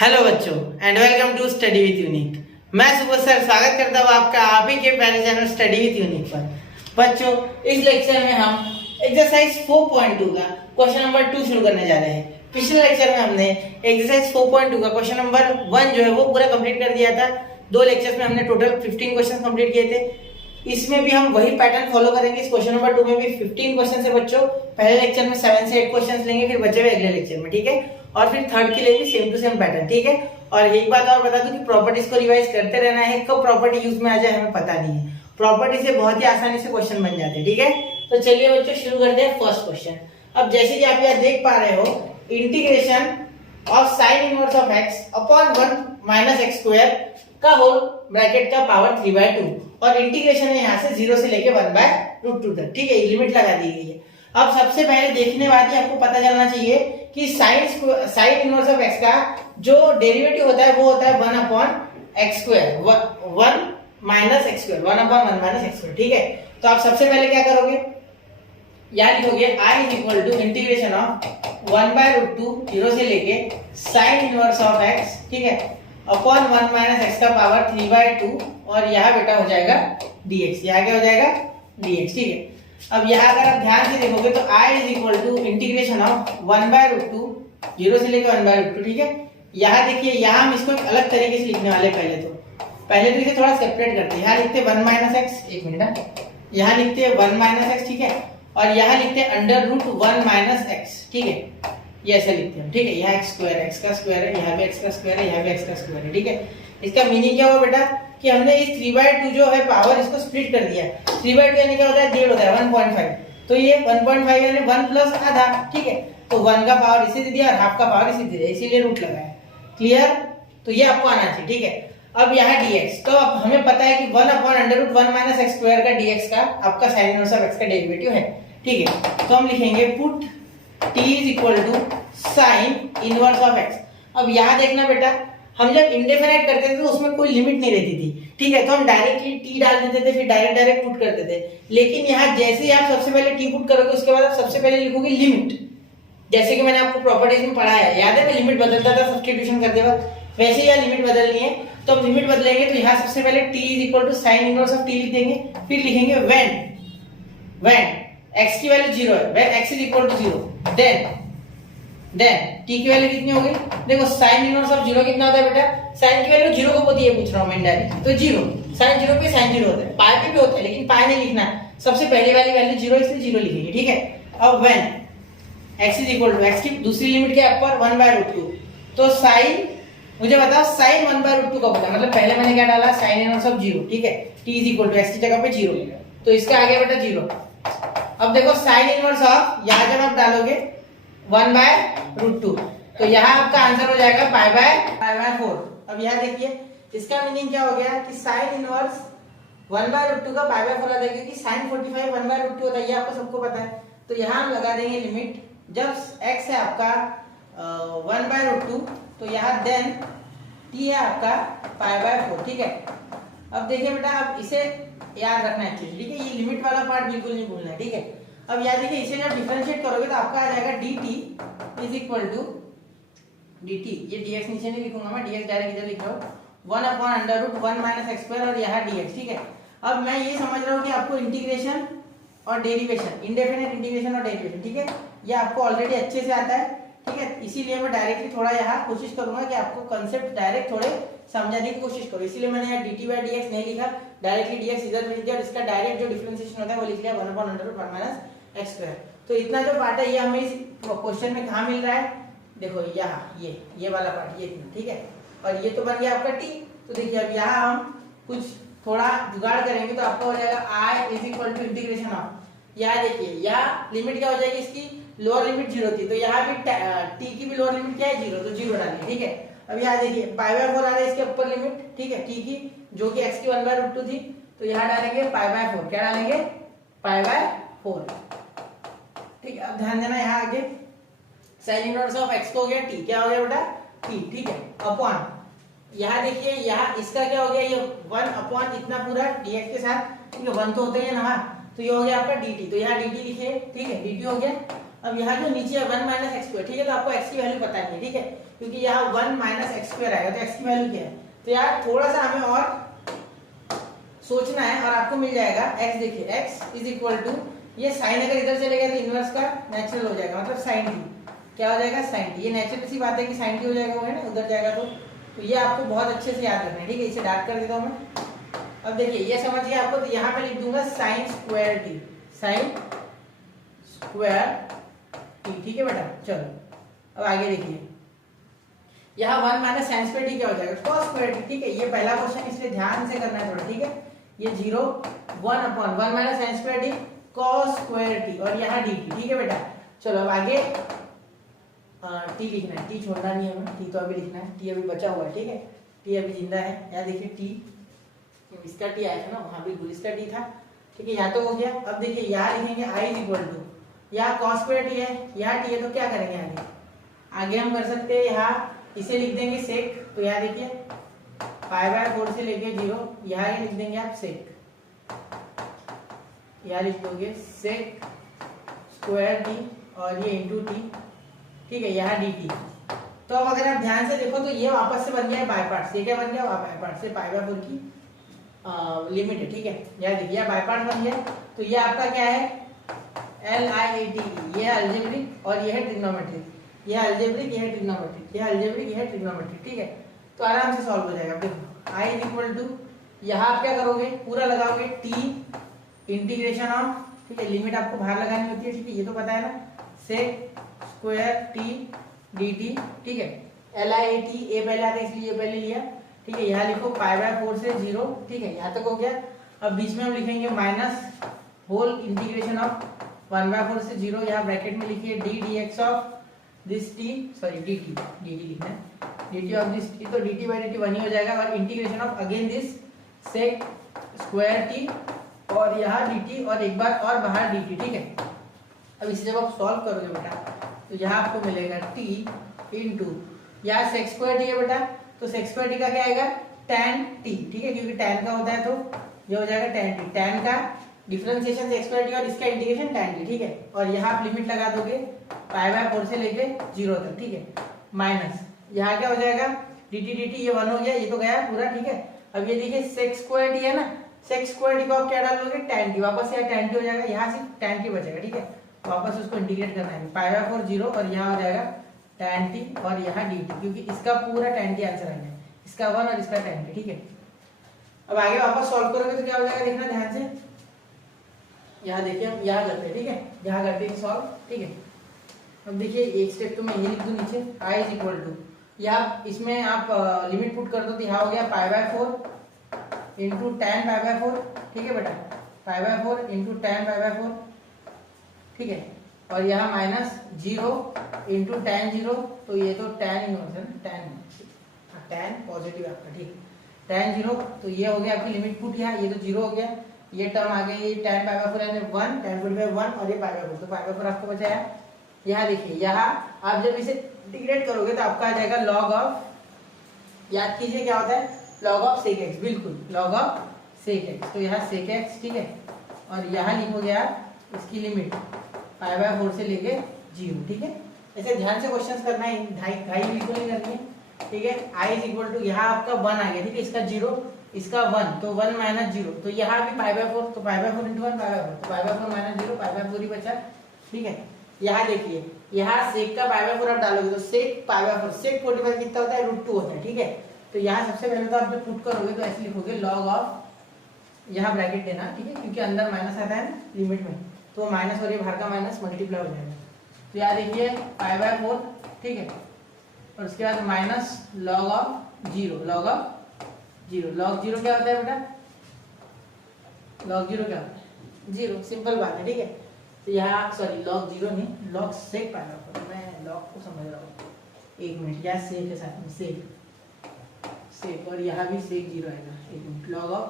Hello बच्चों and welcome to study with Unique. मैं सुबह सर स्वागत करता हूँ आपका आप ही के प्यारे चैनल स्टडी विद यूनिक पर। बच्चों इस लेक्चर में हम एक्सरसाइज 4.2 का क्वेश्चन नंबर 2 शुरू करने जा रहे हैं। पिछले लेक्चर में हमने एक्सरसाइज 4.2 का क्वेश्चन नंबर 1 जो है वो पूरा कंप्लीट कर दिया था। 2 लेक्चर्स में हमने टोटल 15 क्वेश्चन कंप्लीट किए थे। इसमें भी हम वही पैटर्न फॉलो करेंगे। इस क्वेश्चन नंबर 2 में भी 15 क्वेश्चन है बच्चों। पहले लेक्चर में 7 से 8 क्वेश्चन लेंगे, फिर बचे हुए अगले लेक्चर में, ठीक है। और फिर थर्ड के लिए भी सेम टू सेम पैटर्न, ठीक है। और एक बात और बता दूं कि प्रॉपर्टीज को रिवाइज करते रहना है। कब प्रॉपर्टी यूज में आ जाए हमें पता नहीं है। प्रॉपर्टी से बहुत ही आसानी से क्वेश्चन बन जाते हैं, ठीक है। तो चलिए बच्चों शुरू करते हैं फर्स्ट क्वेश्चन। अब जैसे कि आप यहाँ देख पा रहे हो, integration of sine inverse of x upon 1 minus x square का होल ब्रैकेट का पावर 3/2 और इंटीग्रेशन है यहाँ से 0 से लेके 1/√2 तक, ठीक है। लिमिट लगा दी गई है। अब सबसे पहले देखने वाली आपको पता चलना चाहिए कि साइन इनवर्स ऑफ x का जो डेरिवेटिव होता है वो होता है 1 upon x square, 1 minus x square, 1 upon 1 minus x square, ठीक है। तो आप सबसे पहले क्या करोगे, यहाँ लिखोगे I is equal to integration of 1/√2 0 से लेके साइन इनवर्स ऑफ x, ठीक है, अपॉन 1 माइनस एक्स का पावर 3/2 और यहाँ बेटा हो जाएगा dx। यहाँ क्या हो जाएगा dx, ठीक है। अब यहाँ अगर आप ध्यान से देखोगे तो I is equal to integration of 1/√2 0 से लेके 1/√2, ठीक है। यहाँ देखिए, यहाँ हम इसको एक अलग तरीके से लिखने वाले। पहले तो इसे थोड़ा सेपरेट करते हैं। यहाँ लिखते 1 माइनस एक्स, एक मिनट, यहाँ लिखते हैं 1 माइनस एक्स, ठीक है। और यहाँ लिखते हैं √1 माइनस एक्स, ठीक है। ये ऐसे लिखते हैं, ठीक है। यहाँ एक्स स्क्वायर, एक्स का स्क्वायर है, यहाँ भी एक्स का स्क्वायर है, यहाँ भी एक्स का स्क्वायर है, ठीक है। इसका मीनिंग क्या हुआ बेटा कि हमने इस 3/2 जो है पावर इसको स्प्लिट कर दिया। 3/2 यानी क्या होता है, 1.5 होता है, 1.5। तो ये 1.5 यानी 1 प्लस आधा, ठीक है। तो 1 का पावर इसे दे दिया और हाफ का पावर इसे दे दिया, इसीलिए रूट लगाया। क्लियर? तो ये आपको आना चाहिए, ठीक है। अब यहाँ dx, तो अब हमें पता है कि 1 अपॉन √1 माइनस एक्स स्क्वायर का dx का आपका साइन इनवर्स ऑफ x का डेरिवेटिव है, ठीक है। तो हम लिखेंगे put t is equal to sine inverse of x। अब यहाँ देखना बेटा, हम जब इंडेफिनाइट करते थे तो उसमें कोई लिमिट नहीं रहती थी, ठीक है। तो हम डायरेक्टली t डाल देते थे, फिर डायरेक्ट पुट करते थे। लेकिन यहाँ जैसे ही आप सबसे पहले t पुट करोगे उसके बाद आप सबसे पहले लिखोगे लिमिट। जैसे कि मैंने आपको प्रॉपर्टीज में पढ़ाया है, याद है मैं लिमिट बदलता था सब्स्टिट्यूशन करते वक्त, वैसे यहाँ लिमिट बदलनी है। तो हम लिमिट बदलेंगे तो यहाँ सबसे पहले t is equal to sine inverse of t लिख देंगे, फिर लिखेंगे व्हेन x की वैल्यू 0 है, when x is equal to 0, then t की वैल्यू कितनी होगी। देखो साइन इनवर्स ऑफ 0 कितना होता है बेटा, साइन की वैल्यू 0 को होती है, पूछ रहा हूं मैं डायरेक्ट। तो 0 साइन 0 पे साइन 0 होता है, पाई पे भी होता है, लेकिन पाई नहीं लिखना है। सबसे पहले वाली वैल्यू 0 इसलिए 0 लिखेंगे, ठीक है। अब when x is equal to, x की दूसरी लिमिट क्या है पर 1/√2। तो साइन, मुझे बताओ साइन 1/√2 कब होता है, मतलब पहले मैंने क्या डाला साइन इनवर्स ऑफ 0, ठीक है। t is equal to x की जगह पे 0, तो इसका आ गया बेटा 0। अब देखो साइन इनवर्स ऑफ, यहाँ जब आप डालोगे 1/√2 तो यहाँ आपका आंसर हो जाएगा π/4। अब यहाँ देखिए, इसका मीनिंग क्या हो गया कि साइन इनवर्स 1/√2 का π/4 आता है, क्योंकि साइन 45 1/√2 होता है, ये आपको सबको पता है। तो यहाँ हम लगा देंगे लिमिट, जब x है आपका 1/√2 तो यहाँ देन t है आपका π/4, ठीक है। अब देखिए बेटा, अब इसे याद रखना है, ठीक है। ये लिमिट वाला पार्ट बिल्कुल नहीं भूलना है, ठीक है। अब याद देखिए, इसे जब डिफरेंशिएट करोगे तो आपका आ जाएगा dt is equal to dt, ये dx नीचे नहीं लिखूंगा मैं, dx डायरेक्ट इधर लिख रहा हूँ, 1 अपॉन √1 माइनस एक्स स्क्वायर और यहाँ dx, ठीक है। अब मैं ये समझ रहा हूँ कि आपको इंटीग्रेशन और डेरिवेशन, इंडेफिनिट इंटीग्रेशन और डेरिवेशन, ठीक है, ये आपको ऑलरेडी अच्छे से आता है, ठीक है। इसीलिए मैं डायरेक्टली थोड़ा यहाँ कोशिश करूंगा कि आपको कंसेप्ट डायरेक्ट थोड़े समझाने की कोशिश करो। इसीलिए मैंने यहाँ dt/dx नहीं लिखा, डायरेक्टली dx इधर लिख दिया और इसका डायरेक्ट जो डिफरेंशिएशन होता है वो लिख लिया 1 अपॉन √1 माइनस एक्स स्क्वायर। तो इतना जो पार्ट है ये हमें इस क्वेश्चन में कहाँ मिल रहा है, देखो यहाँ ये वाला पार्ट, ये इतना, ठीक है। और ये तो बन गया आपका t। तो देखिए अब यहाँ हम कुछ थोड़ा जुगाड़ करेंगे तो आपका हो जाएगा I is equal to integration of, यहाँ देखिए यहाँ लिमिट क्या हो जाएगी, इसकी लोअर लिमिट 0 थी, तो यहाँ भी t की भी लोअर लिमिट क्या है 0, तो 0 डालिए, ठीक है। अब यहाँ देखिए π/4 आ रहा है इसके ऊपर लिमिट, ठीक है, t की जो कि x की 1/√2 थी, तो यहाँ डालेंगे π/4, क्या डालेंगे π/4, ठीक है। अब ध्यान देना, यहाँ आगे साइन इनवर्स ऑफ x को हो गया t, क्या हो गया बेटा t, ठीक है, अपॉन यहाँ देखिए, यहाँ इसका क्या हो गया, ये 1 अपॉन इतना पूरा dx के साथ, ठीक है, 1 तो होता ही है ना, तो ये हो गया आपका dt, तो यहाँ dt लिखिए, ठीक है, dt हो गया। अब यहाँ जो नीचे है 1 माइनस एक्स स्क्वायर, ठीक है, तो आपको x की वैल्यू पता नहीं है, ठीक है, क्योंकि यहाँ 1 माइनस एक्स स्क्वायर आएगा, तो x की वैल्यू क्या है, तो यार थोड़ा सा हमें और सोचना है और आपको मिल जाएगा x। देखिए x इज इक्वल टू, ये साइन अगर इधर चले गया तो इनवर्स का नेचुरल हो जाएगा, मतलब साइन टी, क्या हो जाएगा, साइन टी। ये नेचुरल सी बात है कि साइन टी हो जाएगा, वो है ना, उधर जाएगा तो ये आपको बहुत अच्छे से याद रखना है, ठीक है, इसे डार्क कर देता हूँ मैं। अब देखिए ये समझिए आपको, तो यहाँ पे लिख दूंगा sine square T, sine square T, ठीक है बेटा। चलो अब आगे देखिए, यहाँ 1 माइनस साइन स्क्वायर टी क्या हो जाएगा, कॉस स्क्वायर टी, ठीक है। ये पहला क्वेश्चन इसलिए ध्यान से करना है थोड़ा, ठीक है। ये 0 1 upon 1 minus sine square T cos square t, और यहाँ डी टी, ठीक है बेटा। चलो अब आगे टी लिखना है, टी छोड़ना नहीं है हमें, टी तो अभी लिखना है, टी अभी बचा हुआ है, ठीक है, टी अभी जिंदा है। यहाँ देखिए टी, इसका टी आया था ना वहाँ, बिल्कुल इसका टी था, ठीक है, यहाँ तो हो गया। अब देखिए यहाँ लिखेंगे आई इज इक्वल टू, यहाँ कॉस स्क्वायर टी है, यहाँ टी है, तो क्या करेंगे आगे, आगे हम कर सकते हैं, यहाँ इसे लिख देंगे सेक, तो यहाँ देखिए π/4 से लेके 0, यहाँ ये लिख देंगे आप सेक, यहाँ लिख दोगे सेक स्क्वायर टी और ये इंटू टी, ठीक है, यहाँ डी टी। तो अब अगर आप ध्यान से देखो तो ये वापस से बन गया है बाय पार्ट्स, ये क्या बन गया, बाय पार्ट्स से π/4 की लिमिट है, ठीक है। यहाँ देखिए बाय पार्ट बन गया, तो ये आपका क्या है, LIATE, ये है अलजेब्रिक और ये है ट्रिग्नोमेट्रिक, ये है अलजेब्रिक, ये है ट्रिग्नोमेट्रिक, ये है अलजेब्रिक, ये है ट्रिग्नोमेट्रिक, ठीक है। तो आराम से सॉल्व हो जाएगा। देखो आई इज इक्वल टू, यहाँ आप क्या करोगे, पूरा लगाओगे टी इंटीग्रेशन ऑफ, ठीक है, लिमिट आपको बाहर लगानी होती है, ठीक है, ये तो पता है ना, sec square t d t, ठीक है। LIATE ए पहले आता है इसलिए ये पहले लिया, ठीक है। यहाँ लिखो π/4 से 0, ठीक है, यहाँ तक हो गया। अब बीच में हम लिखेंगे माइनस होल इंटीग्रेशन ऑफ 1/4 से 0, यहाँ ब्रैकेट में लिखिए d d x of this t, sorry d t लिखना है, d t of this t, तो d t by d t 1 ही हो जाएगा, और integration of again this sec square t, और यहाँ डी टी और एक बार और बाहर डी टी, ठीक है। अब इसे जब आप सॉल्व करोगे बेटा, तो यहाँ आपको मिलेगा टी इंटू, यहाँ सेक स्क्वायर टी है बेटा, तो सेक स्क्वायर टी का क्या आएगा, tan टी, ठीक है, क्योंकि tan का होता है तो ये हो जाएगा tan टी, tan का डिफरेंशिएशन सेक स्क्वायर टी और इसका इंटीग्रेशन tan टी, ठीक है। और यहाँ आप लिमिट लगा दोगे π/4 से लेके 0 तक, ठीक है, माइनस यहाँ क्या हो जाएगा डी टी, ये 1 हो गया, ये तो गया पूरा, ठीक है। अब ये देखिए सेक स्क्वायर टी है ना, सेक स्क्वायर टी को आप क्या डालोगे, tan टी, वापस यहाँ tan टी हो जाएगा, यहाँ सिर्फ tan टी बचेगा, ठीक है, वापस उसको इंटीग्रेट करना है, π/4 0 और यहाँ हो जाएगा tan टी और यहाँ डी टी, क्योंकि इसका पूरा tan टी आंसर आएगा, इसका 1 और इसका tan टी, ठीक है। अब आगे वापस सॉल्व करोगे तो क्या हो जाएगा, देखना ध्यान से, यहाँ देखिए हम यहाँ करते हैं, ठीक है, यहाँ करते हैं सॉल्व, ठीक है। अब देखिए एक स्टेप तो मैं ये लिख दूं नीचे, आई इज इक्वल टू, यहाँ इसमें आप लिमिट पुट कर दो, तो यहाँ हो गया π/4 इंटू tan π/4, ठीक है बेटा, π/4 इंटू tan π/4, ठीक है, और यहाँ माइनस 0 इंटू tan 0, तो ये तो tan इनवर्स है ना, tan पॉजिटिव आपका, ठीक है, tan 0, तो ये हो गया आपकी लिमिट पुट, यहाँ ये तो 0 हो गया, ये टर्म आ गई, ये tan π/4 यानी 1, tan 1 और ये π/4, तो π/4 आपको बचाया। यहाँ देखिए, यहाँ आप जब इसे इंटीग्रेट करोगे तो आपका आ जाएगा log ऑफ, याद कीजिए क्या होता है, log ऑफ सेक एक्स, बिल्कुल log ऑफ सेक एक्स, तो यहाँ सेक एक्स, ठीक है, और यहाँ लिखोगे आप इसकी लिमिट π/4 से लेके 0, ठीक है। ऐसे ध्यान से क्वेश्चंस करना है, घाई बिल्कुल नहीं करनी है, ठीक है। आई इज इक्वल टू, यहाँ आपका 1 आ गया, ठीक है, इसका 0, इसका 1, तो 1 माइनस 0, तो यहाँ भी π/4, तो π/4 इंटू 1 π/4, तो π/4 माइनस 0, π/4 ही बचा, ठीक है। यहाँ देखिए, यहाँ सेक का π/4 आप डालोगे तो सेक π/4, सेक 45 कितना होता है, √2 होता है, ठीक है। तो यहाँ सबसे पहले तो आप जब पुट करोगे तो ऐसे लिखोगे log ऑफ, यहाँ ब्रैकेट देना, ठीक है, क्योंकि अंदर माइनस आता है लिमिट में, तो माइनस और ये बाहर का माइनस मल्टीप्लाई हो जाएगा, तो यहाँ देखिए π/4, ठीक है, और उसके बाद minus log of 0, log of 0, log 0 क्या होता है बेटा, log 0 क्या होता है, 0, सिंपल बात है, ठीक है। तो यहाँ सॉरी log 0 नहीं, log सेक π/4, मैं log को समझ रहा हूँ, एक मिनट, यहाँ सेक के साथ में सेक, और यहाँ भी सेक 0 आएगा, एक मिनट, log ऑफ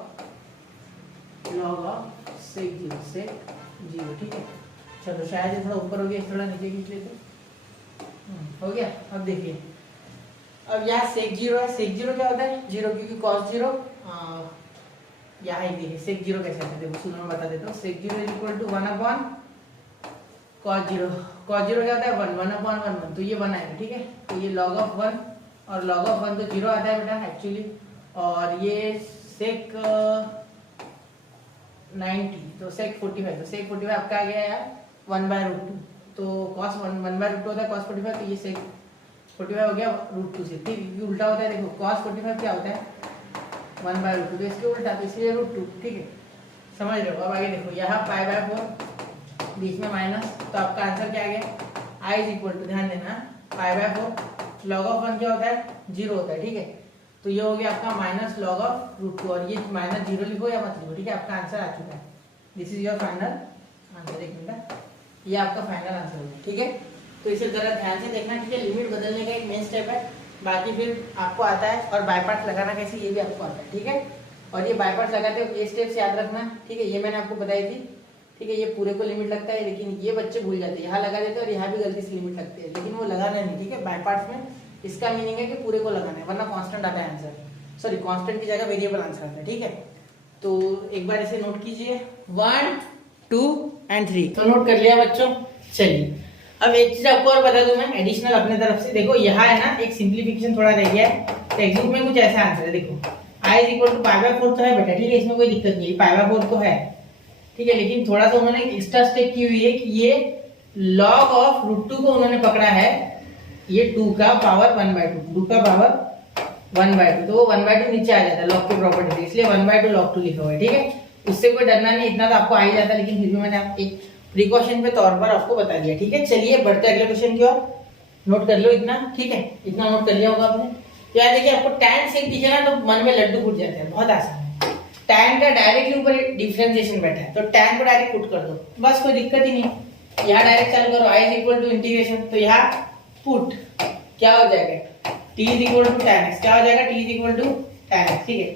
सेक 0, ठीक है। चलो शायद ये थोड़ा ऊपर हो गया, थोड़ा नीचे खींच लेते, हो गया। अब देखिए, अब यहाँ सेक 0 है, सेक 0 क्या होता है, 0, क्योंकि cos 0, यहाँ एक देखिए सेक 0 कैसे आता है, देखो शुरू में बता देता हूँ, sec 0 is equal to 1 upon cos zero क्या होता है 1 तो ये 1 आएगा, ठीक है। तो ये log ऑफ 1 और log ऑफ 1 तो 0 आता है बेटा एक्चुअली, और ये sec 90 तो sec 45, तो sec 45 आपका आ गया यार 1/√2, तो cos 1/√2 होता है cos 45, तो ये sec 45 हो गया √2 से, ठीक। ये उल्टा होता है, देखो cos 45 क्या होता है 1/√2, तो इसके उल्टा, तो इसलिए √2, ठीक है, समझ रहे हो। अब आगे देखो यहाँ π/4 बीच में माइनस, तो आपका आंसर क्या आ गया i इज इक्वल टू, ध्यान देना π/4 log ऑफ 1 क्या होता है 0 होता है, ठीक है। तो ये हो गया आपका माइनस log ऑफ √2, और ये माइनस 0 लिखो या मत लिखो, ठीक है, आपका आंसर आ चुका है। This is your final answer. एक मिनट, ये आपका फाइनल आंसर होगा, ठीक है। तो इसे जरा ध्यान से देखना, ठीक है। लिमिट बदलने का एक मेन स्टेप है, बाकी फिर आपको आता है, और बाय पार्ट्स लगाना कैसे ये भी आपको आता है, ठीक है। और ये बाय पार्ट्स लगाते हो ये स्टेप्स याद रखना, ठीक है, ये मैंने आपको बताई थी, ठीक है। ये पूरे को लिमिट लगता है, लेकिन ये बच्चे भूल जाते हैं, यहाँ लगा देते हैं और यहाँ भी गलती से लिमिट लगती है, लेकिन वो लगाना नहीं, ठीक है। बाय पार्ट्स में इसका मीनिंग है कि पूरे को लगाना है, वरना कांस्टेंट आता है आंसर, सॉरी कांस्टेंट की जगह वेरिएबल आंसर आता है, ठीक है। तो एक बार इसे नोट कीजिए 1 2 और 3, तो नोट कर लिया बच्चों। चलिए अब एक चीज आपको और बता दूं मैं एडिशनल अपने तरफ से, देखो यहाँ है ना एक सिंप्लीफिकेशन थोड़ा रह गया है, टेक्स्ट बुक में कुछ ऐसा आंसर है, देखो i इज इक्वल टू π/4 तो है बेटा, ठीक है, इसमें कोई दिक्कत नहीं है, π/4 तो है, ठीक है। लेकिन थोड़ा सा उन्होंने एक्स्ट्रा स्टेप की हुई है कि ये log ऑफ √2 को उन्होंने पकड़ा है, ये 2 का पावर 1/2, 2 का पावर 1/2, तो वो 1/2 नीचे आ जाता है log की प्रॉपर्टी से, इसलिए 1/2 log 2 लिखा हुआ है, ठीक है। उससे कोई डरना नहीं, इतना तो आपको आ ही जाता, लेकिन फिर भी मैंने आपको एक प्रिकॉशन पे तौर पर आपको बता दिया, ठीक है। चलिए बढ़ते अगले क्वेश्चन की ओर, नोट कर लो इतना, ठीक है, इतना नोट कर लिया होगा आपने। यार देखिए आपको tan से दिखे ना तो मन में लड्डू फूट जाते हैं, बहुत आसान है। tan का डायरेक्टली ऊपर डिफरेंशिएशन बैठा है, तो tan को डायरेक्ट पुट कर दो, बस कोई दिक्कत ही नहीं। यहाँ डायरेक्ट चालू करो, i is equal to integration, तो यहाँ पुट क्या हो जाएगा t is equal to tan x, क्या हो जाएगा t is equal to tan x, ठीक है।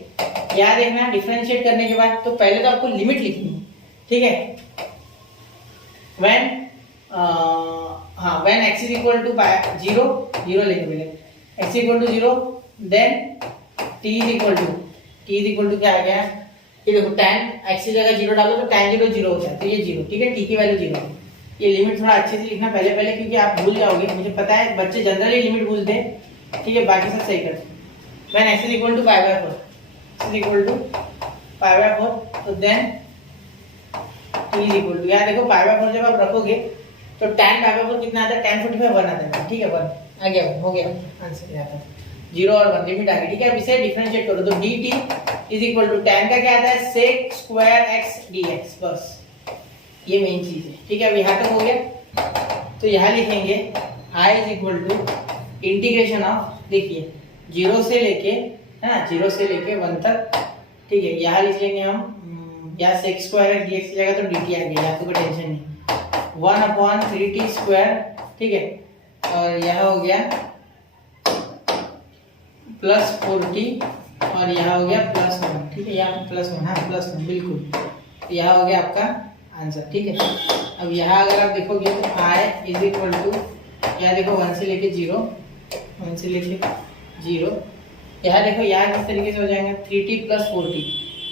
यहाँ देखना डिफरेंशिएट करने के बाद तो पहले तो आपको लिमिट लिखनी है, ठीक है। when x is equal to 0 लिखे पहले, x equal to 0, then t is equal to क्या आ गया, ये देखो tan x की जगह 0 डालो तो tan 0 होता है, तो ये 0, ठीक है, t की वैल्यू 0। ये लिमिट थोड़ा अच्छे से लिखना पहले क्योंकि आप भूल जाओगे, मुझे पता है बच्चे जनरली लिमिट भूलते हैं, ठीक है, बाकी सब सही करते हैं। when x is equal to π/4, तो then t is equal to, यहाँ देखो π/4 जब आप रखोगे तो tan π/4 कितना आता है, tan 45 1 आता है, ठीक है, 1 आ गया, हो गया आंसर यहाँ पर 0 और 1 लिमिट आ गई, ठीक है। अब इसे डिफरेंशिएट करो तो dt is equal to tan का क्या आता है sec स्क्वायर x dx, बस ये मेन चीज है, ठीक है। अब यहाँ तक हो गया, तो यहाँ लिखेंगे i is equal to integration of, देखिए 0 से लेके, है ना, 0 से लेके 1 तक, ठीक है। यहाँ लिख लेंगे हम या sec स्क्वायर x dx की जगह तो dt आ गया, यहाँ तो कोई टेंशन नहीं, 1/3t स्क्वायर, ठीक है। और यह हो गया प्लस 4t, और यहाँ हो गया +1, ठीक है, यहाँ +1, हाँ +1 बिल्कुल, यहाँ हो गया आपका आंसर, ठीक है। अब यहाँ अगर आप देखोगे तो i इज इक्वल टू, यहाँ देखो 1 से लेके 0, 1 से लेके 0, यहाँ देखो यहाँ किस तरीके से हो जाएगा 3t + 4t।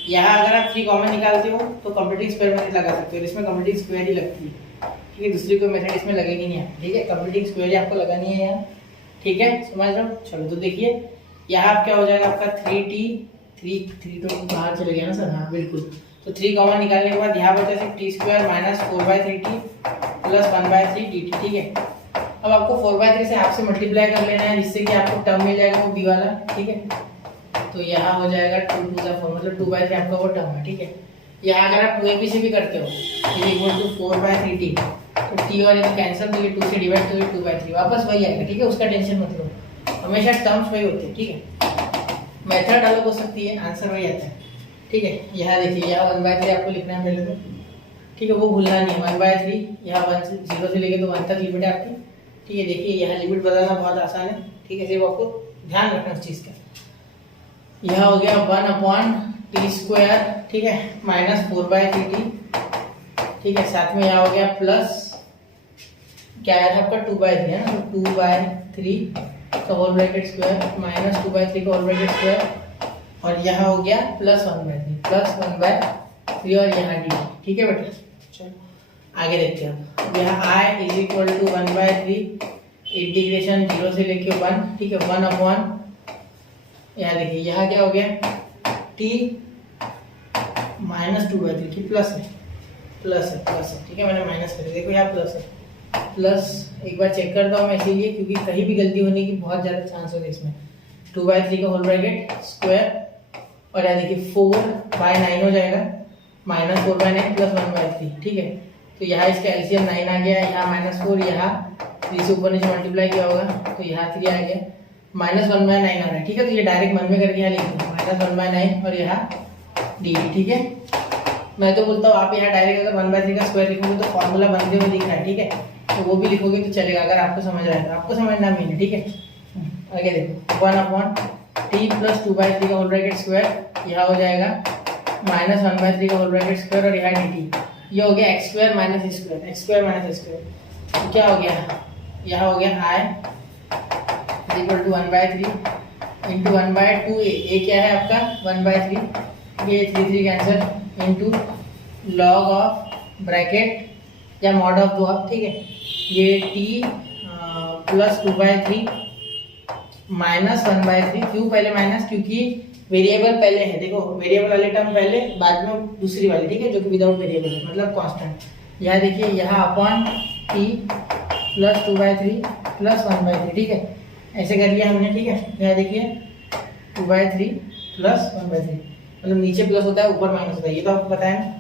यहाँ अगर आप 3 कॉमन निकालते हो तो कंप्लीटिंग स्क्वायर मेथड लगा सकते हो, इसमें कंप्लीटिंग स्क्वायर ही लगती है, ठीक है, दूसरी कोई मेथड इसमें लगेगी नहीं, ठीक है, कंप्लीटिंग स्क्वायर ही आपको लगानी है यहाँ, ठीक है, समझ लो। चलो तो देखिए यहाँ क्या हो जाएगा आपका 3 तो बाहर चले गया ना सर, हाँ बिल्कुल, तो 3 कॉमन निकालने के बाद यहाँ बचा सिर्फ t² - 4/3t + 1/3 dt, ठीक है। अब आपको 4/3 से हाफ से मल्टीप्लाई कर लेना है, जिससे कि आपको टर्म मिल जाएगा वो b वाला, ठीक है। तो यहाँ हो जाएगा 2 × 2 = 4, मतलब 2/3 आपका वो टर्म है, ठीक है। यहाँ अगर आप 2ab से भी करते हो इज इक्वल टू 4/3t, तो t और ये कैंसिल, तो ये 2 से डिवाइड, तो ये 2/3 वापस वही आएगा, ठीक है, उसका टेंशन मत लो, हमेशा टर्म्स वही होते हैं, ठीक है। मेथड अलग हो सकती है, आंसर वही आता है, ठीक है। यहाँ देखिए यहाँ 1/3 आपको लिखना है पहले तो, ठीक है, वो भूलना नहीं, 1/3 यहाँ 1 से 0 से लेके तो 1 तक लिमिट है आपकी, ठीक है। देखिए यहाँ लिमिट बदलना बहुत आसान है, ठीक है, सिर्फ आपको ध्यान रखना उस चीज़ का। यह हो गया 1/t², ठीक है, -4/3t, ठीक है, साथ में यहाँ हो गया प्लस क्या आया था आपका 2/3 है ना, तो 2/3 का होल ब्रैकेट स्क्वायर -2/3 का होल ब्रैकेट स्क्वायर, और यहाँ हो गया +1/3 और यहाँ dt, ठीक है बेटा। चलो आगे देखते हैं अब। यहाँ आई इज इक्वल टू 1/3 इंटीग्रेशन 0 से लेके 1, ठीक है, 1 अपॉन, यहाँ देखिए यहाँ क्या हो गया, t माइनस 2/3 की प्लस है, ठीक है, मैंने माइनस कर दिया, देखो यहाँ प्लस है, प्लस एक बार चेक करता हूँ मैं इसीलिए क्योंकि कहीं भी गलती होने की बहुत ज़्यादा चांस होता है इसमें। 2/3 का होल ब्रैकेट स्क्वायर, और यहाँ देखिए 4/9 हो जाएगा, माइनस 4/9 प्लस 1/3, ठीक है। तो यहाँ इसका एलसीएम 9 आ गया, यहाँ -4, यहाँ 3 से ऊपर नीचे मल्टीप्लाई किया होगा तो यहाँ 3 आ गया, -1/9 आ रहा है, ठीक है। तो ये डायरेक्ट मन में करके यहाँ लिख दो, -1/9 और यहाँ डी, ठीक है। मैं तो बोलता हूँ आप यहाँ डायरेक्ट अगर 1/3 का स्क्वायर लिखोगे तो फॉर्मूला बनते हुए दिख रहा है, ठीक है, तो वो भी लिखोगे तो चलेगा अगर आपको समझ रहा है, तो आपको समझना भी है, ठीक है। आगे देखो 1 अपॉन टी प्लस 2/3 का होल ब्रैकेट स्क्वायर, यहाँ हो जाएगा -1/3 का होल ब्रैकेट स्क्वायर, और यहाँ डी, ये हो गया x square minus square, x square minus square, तो क्या हो गया, यहाँ हो गया आई इज इक्वल टू 1/3 इंटू 1/2 ए क्या है आपका 1/3, ये 3 cancel into log of bracket या मॉड ऑफ दो आप, ठीक है, ये t प्लस 2/3 माइनस 1/3, क्यों पहले माइनस, क्योंकि वेरिएबल पहले है, देखो वेरिएबल वाले टर्म पहले, बाद में दूसरी वाली, ठीक है, जो कि विदाउट वेरिएबल है, मतलब कांस्टेंट। यहाँ देखिए यहाँ अपॉन t प्लस 2/3 प्लस 1/3, ठीक है, ऐसे कर लिया हमने, ठीक है। यहाँ देखिए 2/3 प्लस 1/3, मतलब नीचे प्लस होता है ऊपर माइनस होता है, ये तो आपको पता है ना,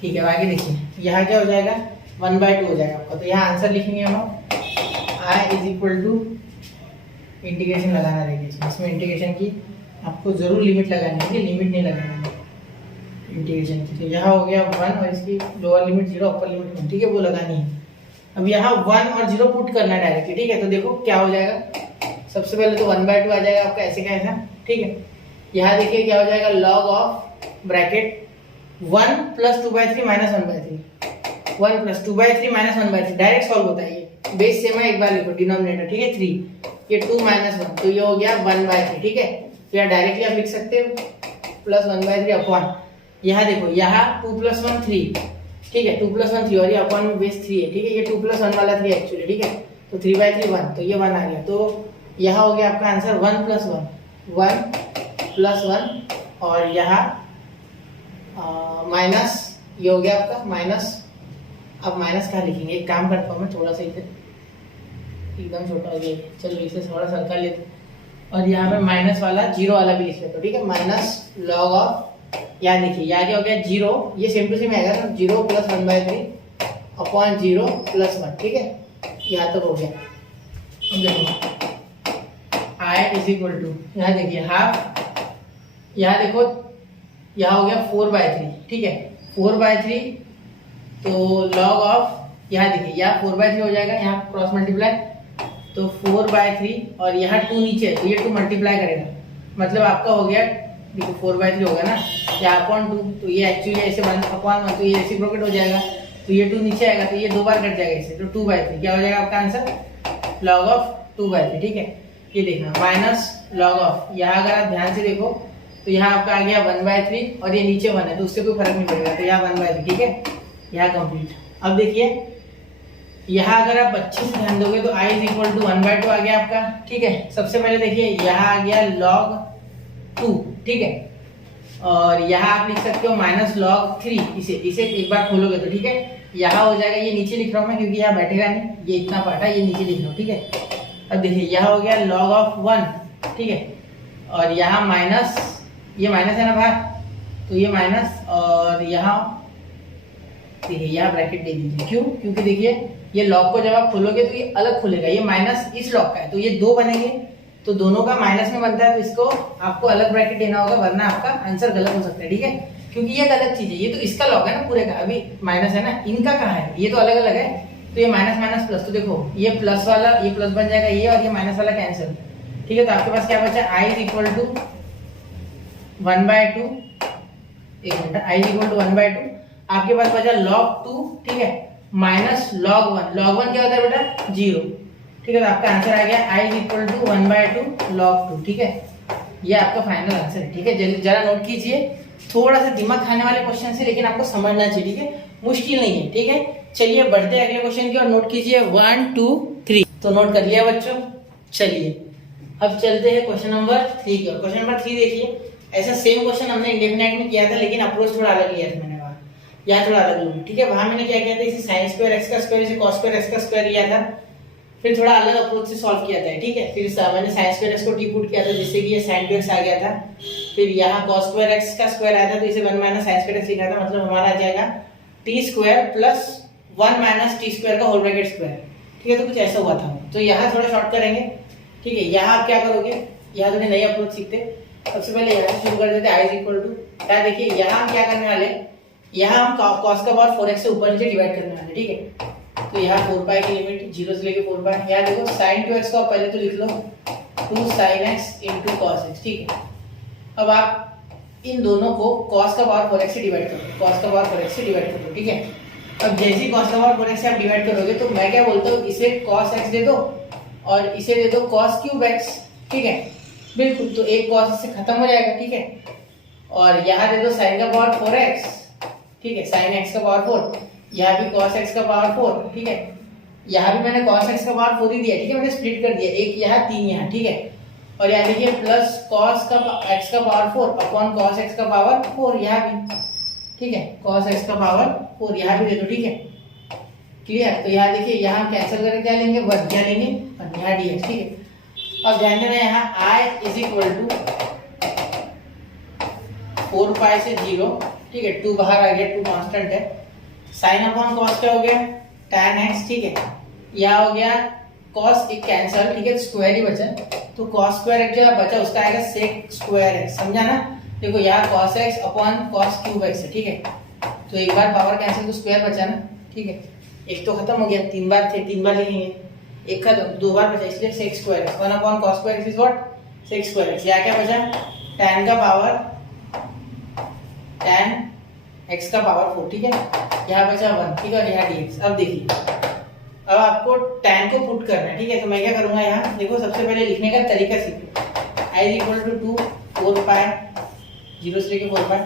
ठीक है। आगे देखिए यहाँ क्या हो जाएगा 1/2 हो जाएगा आपका, तो यहाँ आंसर लिखेंगे हम I is equal to, integration लगाना रहेगा इसमें इंटीग्रेशन की आपको जरूर लिमिट लगानी है, लिमिट नहीं लगानी इंटीग्रेशन की। तो यहाँ हो गया 1 और इसकी लोअर लिमिट 0 अपर लिमिट 1, ठीक है, वो लगानी है। अब यहाँ 1 और 0 पुट करना है डायरेक्टली, ठीक है। तो देखो क्या हो जाएगा, सबसे पहले तो 1/2 आ जाएगा आपका, ऐसे का ऐसा, ठीक है। यहाँ देखिए क्या हो जाएगा log of bracket 1 plus 2/3 minus 1/3, 1 plus 2/3 minus 1/3, direct solve होता है ये, बेस सेम है, एक बार लिखो डिनोमिनेटर, ठीक है, 3, ये 2 माइनस 1, तो ये हो गया 1/3, ठीक है। तो यहाँ डायरेक्टली आप लिख सकते हो प्लस 1/3 अपॉन, यहाँ देखो यहाँ 2 + 1 3, ठीक है, 2 + 1 3, और ये अपॉन में बेस 3 है, ठीक है, ये 2 + 1 वाला 3 एक्चुअली, ठीक है, तो 3/3 1, तो ये 1 आ गया, तो यहाँ हो गया आपका आंसर 1 + 1 और यहाँ माइनस, ये हो गया आपका माइनस। अब माइनस कहाँ लिखेंगे, एक काम करता हूँ मैं, थोड़ा सा इधर एकदम छोटा हो गया, चलो इसे थोड़ा सरका लेते, और यहाँ पे माइनस वाला 0 वाला भी लिख लेते हो, ठीक है, माइनस लॉग ऑफ, यहाँ देखिए यहाँ क्या हो गया 0, ये सेम टू सेम आएगा ना, 0 + 1/3 अपॉन 0 + 1, ठीक है, यहाँ तक हो गया। अब देखो आई इज इक्वल टू, यहाँ देखिए हाफ, यहाँ देखो यहाँ हो गया 4/3, ठीक है, 4/3, तो लॉग ऑफ, यहाँ देखिए यहाँ 4/3 हो जाएगा, यहाँ क्रॉस मल्टीप्लाई, तो 4/3 और यहाँ 2 नीचे है, तो ये 2 मल्टीप्लाई करेगा, मतलब आपका हो गया, देखो 4/3 होगा ना, यहाँ अपॉन 2, तो ये एक्चुअली ऐसे अपॉन 1, तो ये रेसिप्रोकेट हो जाएगा, तो ये 2 नीचे आएगा, तो ये 2 बार कट जाएगा इससे, तो 2/3 क्या हो जाएगा आपका आंसर लॉग ऑफ 2/3, ठीक है। ये देखना माइनस लॉग ऑफ, यहाँ अगर आप ध्यान से देखो तो यहाँ आपका आ गया 1/3 और ये नीचे 1 है, तो उससे कोई फर्क नहीं पड़ेगा, तो यहाँ 1/3, ठीक है, यहाँ कंप्लीट। अब देखिए यहाँ अगर आप अच्छे से ध्यान दोगे तो i = 1/2 आ गया आपका, ठीक है। सबसे पहले देखिए यहाँ आ गया log 2, ठीक है, और यहाँ आप लिख सकते हो माइनस log 3, इसे एक बार खोलोगे तो, ठीक है, यहाँ हो जाएगा, ये नीचे लिख रहा हूँ मैं क्योंकि यहाँ बैठेगा नहीं, ये इतना पार्ट है, ये नीचे लिख रहा हूँ, ठीक है। अब देखिए यहाँ हो गया log of 1, ठीक है, और यहाँ माइनस, ये माइनस है ना बाहर, तो ये माइनस, और यहाँ देखिए यहाँ ब्रैकेट दे दीजिए, क्यों, क्योंकि देखिए ये लॉग को जब आप खोलोगे तो ये अलग खुलेगा, ये माइनस इस लॉग का है, तो ये 2 बनेंगे, तो दोनों का माइनस में बनता है, तो इसको आपको अलग ब्रैकेट देना होगा, वरना आपका आंसर गलत हो सकता है, ठीक है, क्योंकि ये गलत चीज है, ये तो इसका लॉग है ना पूरे का, अभी माइनस है ना, इनका कहाँ है, ये तो अलग अलग है, तो ये माइनस माइनस प्लस, तो देखो ये प्लस वाला, ये प्लस बन जाएगा ये, और ये माइनस वाला कैंसिल, ठीक है। तो आपके पास क्या बचा, i = 1/2, एक मिनट, i = 1/2, आपके पास बचा log 2, ठीक है, माइनस log 1, log 1 क्या होता है बेटा 0, ठीक है। तो आपका आंसर आ गया i = 1/2 log 2, ठीक है, ये आपका फाइनल आंसर है, ठीक है। जरा नोट कीजिए, थोड़ा सा दिमाग खाने वाले क्वेश्चन है, लेकिन आपको समझना चाहिए, ठीक है, मुश्किल नहीं है, ठीक है। चलिए बढ़ते हैं अगले क्वेश्चन की और नोट कीजिए 1 2 3। तो नोट कर लिया बच्चों। चलिए अब चलते हैं क्वेश्चन नंबर 3 की। क्वेश्चन नंबर 3 देखिए, ऐसा सेम क्वेश्चन हमने इंडेफिनाइट में किया था, लेकिन अप्रोच थोड़ा अलग लिया था मैंने वहाँ, यहाँ थोड़ा अलग लूँ। ठीक है, वहाँ मैंने क्या किया था, इसे साइन स्क्वायर एक्स का स्क्वायर, इसे कॉस स्क्वायर एक्स का स्क्वायर लिया था, फिर थोड़ा अलग अप्रोच से सॉल्व किया था। ठीक है, फिर मैंने साइन स्क्वायर एक्स को टी पुट किया था जिससे कि ये साइन टू एक्स आ गया था। फिर यहाँ कॉस स्क्वायर एक्स का स्क्वायर आया था तो इसे 1 माइनस साइन स्क्वायर एक्स लिखा था, मतलब हमारा आ जाएगा T square plus 1 minus T square का होल ब्रैकेट स्क्वायर। ठीक है, तो कुछ ऐसा हुआ था। तो यहाँ थोड़ा शॉर्ट करेंगे। ठीक है, यहाँ आप क्या करोगे, यहाँ थोड़ी नई अप्रोच सीखते। सबसे पहले यहाँ से शुरू कर देते आई इज इक्वल टू, क्या देखिए यहाँ हम क्या करने वाले, यहाँ हम cos का पावर 4x से ऊपर नीचे डिवाइड करने वाले। ठीक है, तो यहाँ 4 पाई की लिमिट 0 से लेके 4 पाई। यहाँ देखो sin 2x को पहले तो लिख लो 2 sin x into cos x। ठीक है, अब आप इन दोनों को cos का पावर 4x से डिवाइड करो, cos का पावर 4x से डिवाइड करो। ठीक है, अब जैसे ही cos का पावर 4x से आप डिवाइड करोगे तो मैं क्या बोलता हूँ, इसे cos x दे दो और इसे दे दो cos क्यूब x। ठीक है, बिल्कुल, तो एक cos इससे खत्म हो जाएगा। ठीक है, और यहाँ दे दो sin का पावर 4x। ठीक है, sin x का पावर 4, यहाँ भी cos x का पावर 4। ठीक है, यहाँ भी मैंने cos x का पावर 4 ही दिया। ठीक है, मैंने स्प्लिट कर दिया, एक यहाँ 3 यहाँ। ठीक है, और यहाँ देखिए प्लस cos का x का पावर 4 अपॉन cos x का पावर 4 यहाँ भी। ठीक है, cos x का पावर 4 यहाँ भी दे दो। ठीक है, क्लियर। तो यहाँ देखिए, यहाँ हम कैंसिल करके क्या लेंगे, वर्ग क्या लेंगे और यहाँ dx। ठीक है, अब ध्यान देना यहाँ i इज इक्वल टू 4 पाई से 0। ठीक है, 2 बाहर आ गया, 2 कांस्टेंट है। साइन अपॉन कॉस क्या हो गया, tan x। ठीक है, यह हो गया cos एक कैंसल। ठीक है, स्क्वायर ही बचा, तो cos स्क्वायर x जो बचा उसका आएगा sec स्क्वायर x। समझा ना, देखो यहाँ cos x upon cos cube x है। ठीक है, तो एक बार पावर कैंसिल तो स्क्वायर बचा ना। ठीक है, एक तो खत्म हो गया, 3 बार थे, 3 बार लिखेंगे, एक खत्म, 2 बार बचा, इसलिए sec square x 1 upon cos square x is what, sec square x। यहाँ क्या बचा, tan का पावर tan x का पावर 4। ठीक है, यहाँ बचा 1। ठीक है, और यहाँ dx। अब देखिए, अब आपको tan को पुट करना है। ठीक है, तो मैं क्या करूंगा, यहाँ देखो सबसे पहले लिखने का तरीका सीखो। i इज इक्वल टू 2 4 पाई 0 से लेके 4 पाई,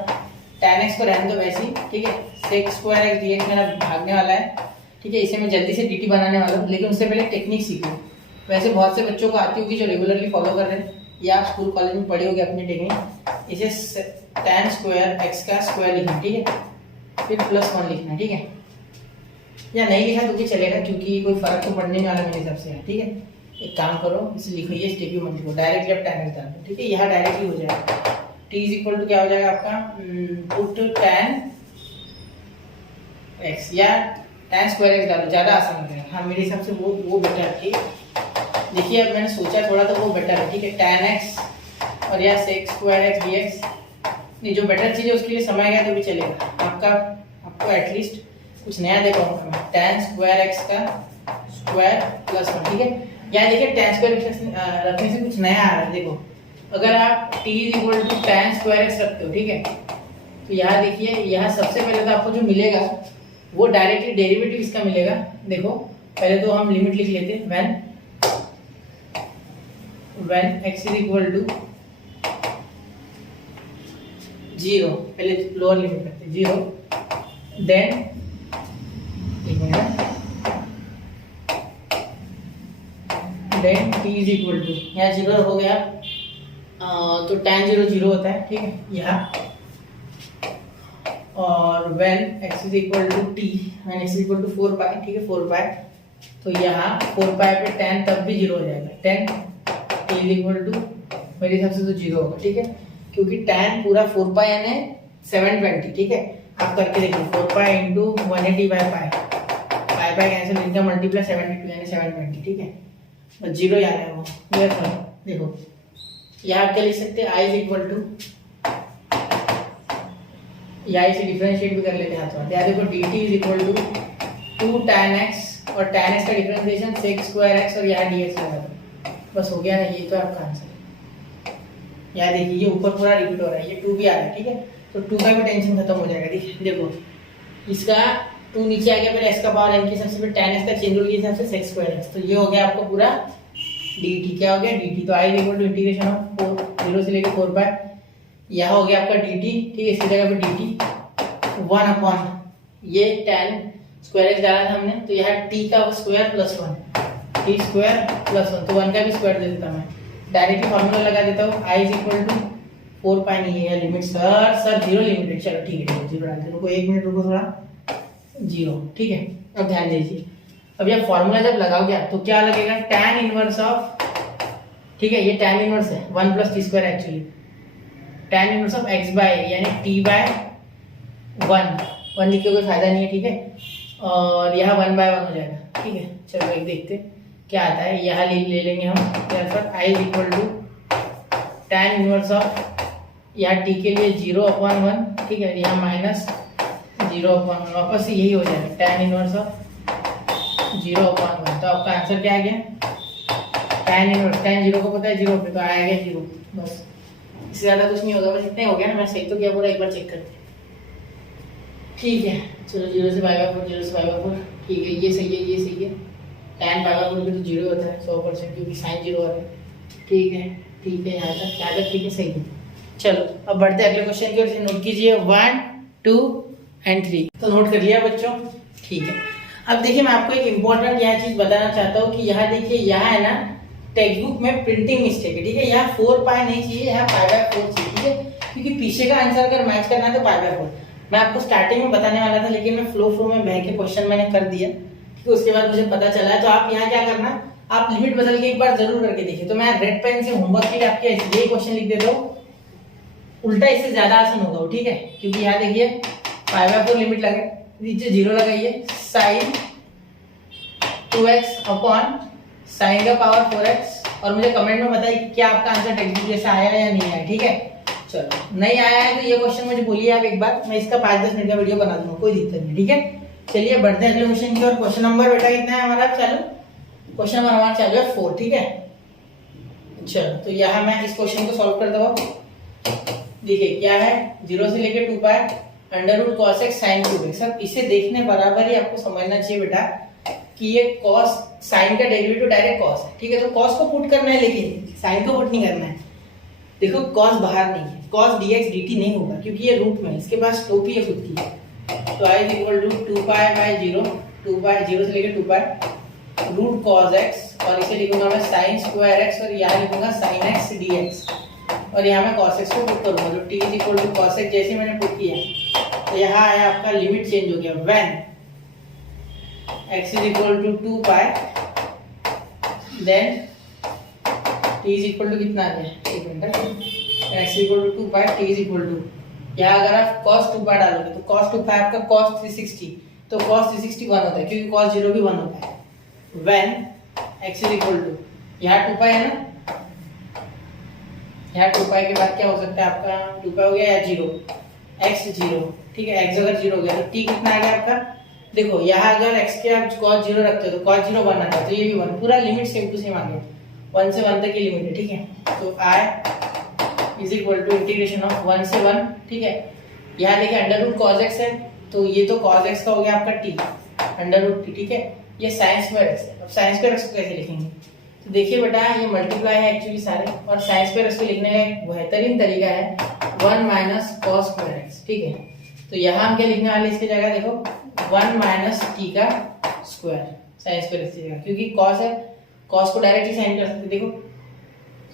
tan x को रहने दो वैसे ही। ठीक है, sec स्क्वायर x dx मेरा भागने वाला है। ठीक है, इसे मैं जल्दी से dt बनाने वाला हूँ, लेकिन उससे पहले टेक्निक सीखो। वैसे बहुत से बच्चों को आती होगी जो रेगुलरली फॉलो कर रहे हैं, या आप स्कूल कॉलेज में पढ़े होगे अपनी टेक्निक। इसे tan स्क्वायर x का स्क्वायर लिखना। ठीक है, फिर प्लस 1 लिखना। ठीक है, या नहीं लिखा तो भी चलेगा, क्योंकि कोई फर्क तो पड़ने वाला मेरे हिसाब से है। ठीक है, एक काम करो, इसे लिखो, ये स्टेप भी मत लिखो, डायरेक्टली आप tan x डाल दो। ठीक है, यहाँ डायरेक्टली हो जाएगा, t इज इक्वल टू क्या हो जाएगा आपका, पुट tan x या tan स्क्वायर x डालो, ज़्यादा आसान हो जाएगा। हाँ, मेरे हिसाब से वो बेटर है। ठीक है, देखिए अब मैंने सोचा थोड़ा तो वो बेटर है। ठीक है, tan x और या sec स्क्वायर x dx, नहीं जो बेटर चीज़ है उसके लिए समय गया तो भी चलेगा। आपको एटलीस्ट कुछ नया दे पाऊंगा मैं, tan स्क्वायर x का स्क्वायर प्लस 1। ठीक है, यहाँ देखिए tan स्क्वायर x रखने से कुछ नया आ रहा है। देखो, अगर आप t is equal to tan square x रखते हो, ठीक है, तो यहाँ देखिए, यहाँ सबसे पहले तो आपको जो मिलेगा वो डायरेक्टली डेरिवेटिव इसका मिलेगा। देखो, पहले तो हम लिमिट लिख लेते हैं, when x is equal to 0, पहले लोअर लिमिट करते हैं 0, then t is equal to, यहाँ 0 हो गया, तो tan 0 0 होता है। ठीक है, यहाँ, और when x is equal to t, when x is equal to 4 pi. ठीक है, 4 पाई, तो यहाँ 4 पाई पे tan तब भी 0 हो जाएगा, tan t is equal to मेरे हिसाब से तो 0 होगा। ठीक है, क्योंकि tan पूरा 4 पाई यानी 720। ठीक है, आप करके देखिए, 4 pi into 180 by pi, pi pi cancel, इनका मल्टीप्लाई 72 यानी 720। ठीक है, बस 0 याद है वो, ये था। देखो, यहाँ आप क्या लिख सकते हैं, i इज इक्वल टू, या इसे डिफरेंशिएट भी कर लेते हैं हाथ में। यहाँ देखो, dt is equal to 2 tan x, और tan x का डिफरेंशिएशन sec स्क्वायर x, और यहाँ dx लगा दो, बस हो गया ना, ये तो आपका आंसर है। यहाँ देखिए, ये ऊपर पूरा रिपीट हो रहा है, ये 2 भी आ रहा है। ठीक है, तो 2 का भी टेंशन खत्म हो जाएगा। देखो, इसका 2 नीचे आ गया, पहले x का पावर n के हिसाब से, फिर tan x का चेंज रूल के हिसाब से sec स्क्वायर x, तो ये हो गया आपको पूरा dt। क्या हो गया, dt, तो i is equal to integration of 0 से लेके 4 पाई, यहाँ हो गया आपका dt। ठीक है, इसकी जगह पे dt 1 अपॉन ये tan स्क्वायर एक्स डाला था हमने, तो यहाँ टी का square plus 1, T square plus 1, तो 1 का भी स्क्वायर दे देता मैं, डायरेक्टली फॉर्मूला लगा देता हूँ, आई इज इक्वल टू 4 पाई नहीं है लिमिट सर 0 लिमिटेड, चलो ठीक है 0 डालते हैं, रुको 1 मिनट रुको थोड़ा, 0 ठीक है। अब ध्यान दीजिए, अब यह फॉर्मूला जब लगाओगे आप तो क्या लगेगा, tan इनवर्स ऑफ, ठीक है ये tan इनवर्स है 1 plus t square actually, tan inverse of x by यानी t बाय 1 लिख के कोई फायदा नहीं है, ठीक है, और यहाँ 1 बाय 1 हो जाएगा, ठीक है। चलो एक देखते क्या आता है, यहाँ ले लेंगे हम, I is equal to tan inverse of, यहाँ t के लिए 0/1, ठीक है, यहाँ माइनस 0/1, वापस से यही हो जाएगा tan इनवर्स ऑफ 0/1, तो आपका आंसर क्या आ गया, tan इनवर्स, tan 0 को पता है 0 पे, तो आया गया 0, बस इससे ज़्यादा कुछ नहीं होगा, बस इतना ही हो गया ना, मैं सही तो किया पूरा, एक बार चेक करते, ठीक है। चलो 0 से π/4, 0 से π/4, ठीक है, ये सही है, ये सही है, tan π/4 भी तो 0 होता है 100%, क्योंकि साइन 0 आता है, ठीक है यहाँ तक ठीक है, सही है। चलो अब बढ़ते हैं अगले क्वेश्चन की ओर, नोट कीजिए 1, 2 एंड 3, तो नोट कर लिया बच्चों, ठीक है। अब देखिए मैं आपको एक इम्पोर्टेंट यहाँ चीज बताना चाहता हूँ कि यहाँ देखिए, यहाँ है ना टेक्स्ट बुक में प्रिंटिंग मिस्टेक है, ठीक है, यहाँ 4 पाई नहीं चाहिए, यहाँ π/4 चाहिए, ठीक है, क्योंकि पीछे का आंसर अगर मैच करना है तो π/4, मैं आपको स्टार्टिंग में बताने वाला था, लेकिन मैं फ्लो में बह के क्वेश्चन मैंने कर दिया, ठीक है, उसके बाद मुझे पता चला है, तो आप यहाँ क्या करना, आप लिमिट बदल के एक बार जरूर करके देखिए। तो मैं रेड पेन से होमवर्क के लिए आपके ये क्वेश्चन लिख देता हूँ, उल्टा इससे ज्यादा आसान होगा, ठीक है, क्योंकि यहाँ देखिए π/4 लिमिट लगे, नीचे 0 लगाइए, साइन 2x अपॉन साइन का पावर 4x, और मुझे कमेंट में बताइए क्या आपका आंसर टेक्स्ट बुक जैसा आया या नहीं आया, ठीक है। चलो नहीं आया है तो ये क्वेश्चन मुझे बोलिए आप एक बार, मैं इसका 5-10 मिनट का वीडियो बना दूंगा, कोई दिक्कत नहीं, ठीक है। चलिए बढ़ते हैं अगले क्वेश्चन की ओर। क्वेश्चन नंबर बेटा कितना है हमारा चालू, क्वेश्चन नंबर हमारा चालू है 4, ठीक है। चलो तो यहाँ मैं इस क्वेश्चन को सॉल्व कर दूंगा, देखिए क्या है, 0 से लेके 2 pi under root cos x sin 2x, सब इसे देखने बराबर ही आपको समझना चाहिए बेटा कि ये cos sin का डेरिवेटिव डायरेक्ट cos है, ठीक है, तो cos को पुट करना है, लेकिन sin को पुट नहीं करना है। देखो cos बाहर नहीं है, cos dx dt नहीं होगा क्योंकि ये रूट में, इसके पास टोपी है खुद की, तो i is equal to 2 pi by 0, 2 pi 0 से लेके 2 पाई रूट cos x, और इसे लिखूंगा मैं sin स्क्वायर x, और यहाँ लिखूंगा sin x dx, और यहाँ मैं cos x को पुट करूंगा, तो t is equal to cos x जैसे मैंने पुट किया, तो यहाँ आया आपका लिमिट चेंज हो गया, when x is equal to 2 pi, then t is equal to कितना आ गया, एक minute, x equal to 2 pi, t is equal to, यहाँ अगर आप cos 2 पाई डालोगे तो cos 2 पाई आपका cos 360, तो cos 360 1 होता है, क्योंकि cos 0 भी 1 होता है, when x is equal to, यहाँ 2 पाई है ना, यहाँ 2 पाई के बाद क्या हो सकता है आपका, 2 पाई हो गया या 0, x 0, ठीक है, x अगर 0 हो गया तो t कितना आ गया आपका, देखो यहाँ अगर x के आप cos 0 रखते हो तो cos 0 1 आता है, तो ये भी 1, पूरा लिमिट सेम टू सेम आ गया, 1 से 1 तक की लिमिट है, ठीक है, तो i is equal to integration of 1 से 1, ठीक है, यहाँ देखिए अंडर रूट cos x है, तो ये तो cos x का हो गया आपका t अंडर रूट t, ठीक है, ये sin स्क्वायर x है। अब sin स्क्वायर x को कैसे लिखेंगे, तो देखिए बेटा ये मल्टीप्लाई है एक्चुअली सारे, और sin स्क्वायर x को लिखने का एक बेहतरीन तरीका है 1 माइनस cos स्क्वायर x, ठीक है, तो यहाँ हम क्या लिखने वाले इसकी जगह, देखो 1 माइनस t का स्क्वायर, sin स्क्वायर x की जगह, क्योंकि cos है, cos को डायरेक्टली साइन कर सकते, देखो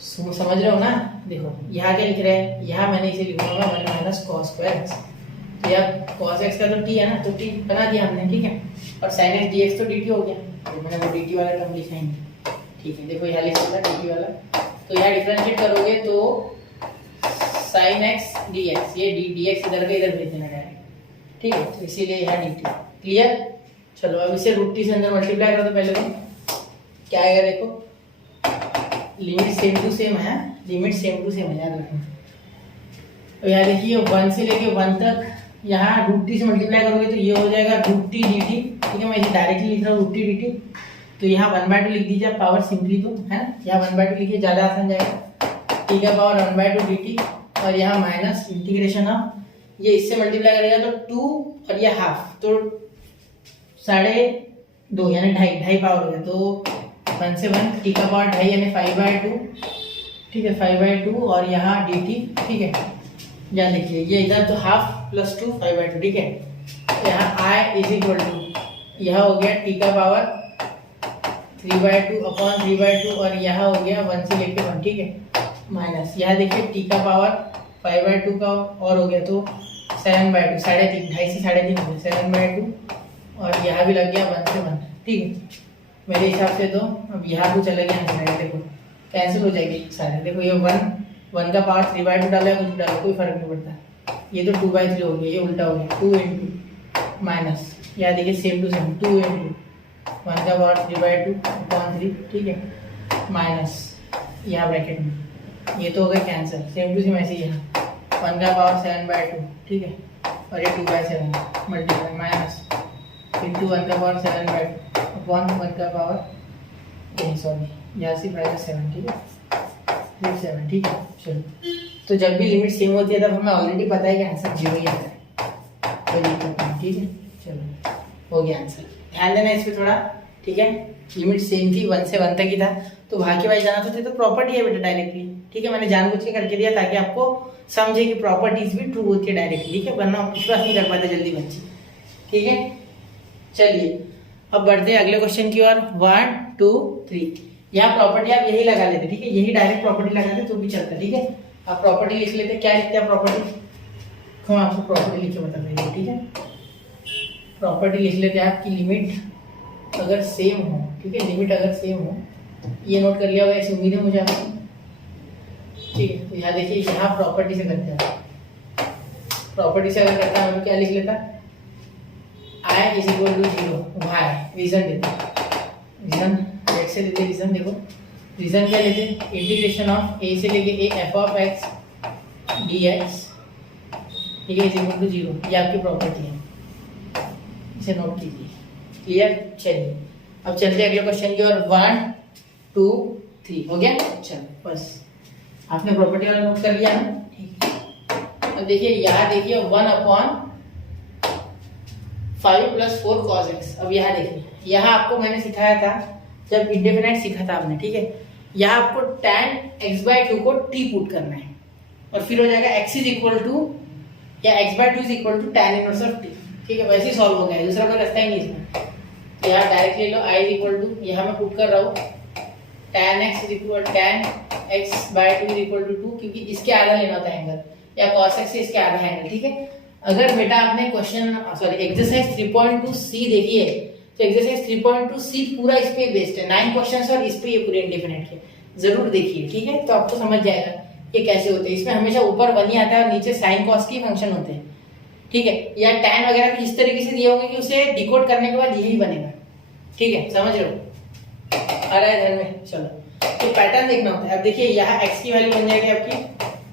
समझ रहे हो ना, देखो यहाँ क्या लिख रहे हैं, यहाँ मैंने इसे लिखूंगा 1 माइनस cos स्क्वायर x, तो यह cos x का तो t है ना, तो t बना दिया हमने, ठीक है, और sin x dx तो dt हो गया, तो मैंने वो dt वाला टर्म लिखा है, ठीक है, देखो यहाँ लिख दिया dt वाला, तो यहाँ डिफरेंशिएट करोगे तो sin x dx, ये dx इधर का इधर भेज देना डायरेक्ट, ठीक है, तो इसीलिए यहाँ dt, क्लियर। चलो अब इसे रूट t से अंदर मल्टीप्लाई करो, तो पहले तो क्या आएगा, देखो लिमिट सेम टू सेम है, लिमिट सेम टू सेम है, याद रखना। तो यहाँ देखिए 1 से लेके 1 तक, यहाँ रूट टी से मल्टीप्लाई करोगे तो ये हो जाएगा रूट टी डी टी, ठीक है, मैं इसे डायरेक्टली लिख रहा हूँ रूट टी डी टी, तो यहाँ 1/2 लिख दीजिए पावर सिंपली, तो है ना, यहाँ 1/2 लिखिए, ज़्यादा आसान जाएगा, टी का पावर 1/2 डी टी, और यहाँ माइनस इंटीग्रेशन ऑफ, ये इससे मल्टीप्लाई करेगा तो 2 और ये हाफ, तो 2.5 यानी 2.5 पावर हो गया, तो 1 से 1 टी का पावर 2.5 यानी 5/2, ठीक है, 5/2, और यहाँ डी टी, ठीक है, यहाँ देखिए ये इधर तो हाफ प्लस 2 5/2, ठीक है, तो यहाँ i इज इक्वल टू यह हो गया टी का पावर 3/2 अपॉन 3/2 और यह हो गया 1 से लेके 1, ठीक है, माइनस यह देखिए टी का पावर 5/2 का और हो गया तो 7/2, 3.5, 2.5 से 3.5 हो गया 7/2 और यहाँ भी लग गया 1 से 1, ठीक है। मेरे हिसाब से तो अब यहाँ भी चला गया आंसर, देखो कैंसिल हो जाएगी सारे। देखो ये 1 का पावर 3/2 डाला है, कुछ डालो कोई फर्क नहीं पड़ता। ये तो 2/3 हो गया, ये उल्टा हो गया 2 इंटू माइनस, यहाँ देखिए सेम टू सेम 2 इंटू 1 का पावर 3/2 अपॉन 3, ठीक है, माइनस यहाँ ब्रैकेट में ये तो हो गया कैंसिल, सेम टू सेम ऐसे ही यहाँ 1 का पावर 7/2, ठीक है, और ये 2/7 मल्टीप्लाई माइनस इंटू 1 का पावर 7/2 अपॉन 1 का पावर सॉरी यहाँ से 7, ठीक है 7, ठीक है। चलो तो जब भी लिमिट सेम होती है तब हमें ऑलरेडी पता है कि आंसर 0 ही आता है, कोई दिक्कत नहीं, ठीक है। चलो हो गया आंसर, ध्यान देना इस पर थोड़ा, ठीक है। लिमिट सेम थी 1 से 1 तक ही था, तो भाग्य वाइज जाना तो प्रॉपर्टी है बेटा डायरेक्टली, ठीक है। मैंने जानबूझ के करके दिया ताकि आपको समझे कि प्रॉपर्टीज भी ट्रू होती है डायरेक्टली, ठीक है, वरना विश्वास नहीं कर पाते जल्दी बच्चे, ठीक है। चलिए अब बढ़ते हैं अगले क्वेश्चन की ओर। 1 2 3 यहाँ प्रॉपर्टी आप यही लगा लेते, ठीक है, यही डायरेक्ट प्रॉपर्टी लगाते तो भी चलता, ठीक है। आप प्रॉपर्टी लिख लेते, क्या लिखते हैं प्रॉपर्टी, हम आपको प्रॉपर्टी लिख के बता देंगे, ठीक है। प्रॉपर्टी लिख लेते हैं आपकी लिमिट अगर सेम हो, ठीक है, लिमिट अगर सेम हो, ये नोट कर लिया होगा, ऐसी उम्मीद है मुझे आपको, ठीक है। तो यहाँ देखिए यहाँ प्रॉपर्टी से करते हैं, प्रॉपर्टी से अगर करता है हम क्या लिख लेता, I is equal to 0 why, reason देते हैं, रीजन लेट से देते, रीजन देखो, रीजन क्या लेते हैं, इंटीग्रेशन ऑफ a से लेके a f of x dx, ठीक है, इज इक्वल टू 0, ये आपकी प्रॉपर्टी है, इसे नोट कीजिए, क्लियर। चलिए अब चलते हैं अगले क्वेश्चन की ओर। 1 2 3 हो गया, चलो बस आपने प्रॉपर्टी वाला नोट कर लिया ना, ठीक है। अब देखिए यहाँ देखिए 1 अपॉन 5 + 4 cos x। अब यहाँ देखिए, यहाँ आपको मैंने सिखाया था जब इंडेफिनाइट सीखा था आपने, ठीक है, यहाँ आपको tan x/2 को t पुट करना है और फिर हो जाएगा x इज इक्वल टू या x/2 is equal to tan inverse of t, ठीक है, वैसे ही सॉल्व हो गया, दूसरा कोई रास्ता ही नहीं इसमें। तो यहाँ डायरेक्ट ले लो, i इज इक्वल टू, यहाँ मैं पुट कर रहा हूँ tan x is equal tan x/2 is equal to 2, क्योंकि इसके आधा लेना होता है एंगल, या cos x से इसके आधा एंगल, ठीक है। अगर बेटा आपने क्वेश्चन सॉरी एक्सरसाइज 3.2 सी देखी है तो एक्सरसाइज 3.2 सी पूरा इस पे बेस्ड है, 9 क्वेश्चंस और इस पे ये पूरे इंडेफिनिट के, जरूर देखिए, ठीक है, तो आपको समझ जाएगा ये कैसे होते हैं। इसमें हमेशा ऊपर 1 ही आता है और नीचे साइन कॉस के फंक्शन होते हैं, ठीक है, या tan वगैरह भी इस तरीके से दिए होंगे कि उसे डिकोड करने के बाद यही बनेगा, ठीक है, समझ रहे हो, आ रहा है ध्यान में। चलो तो पैटर्न देखना होता है। अब देखिए यहाँ x की वैल्यू बन जाएगी आपकी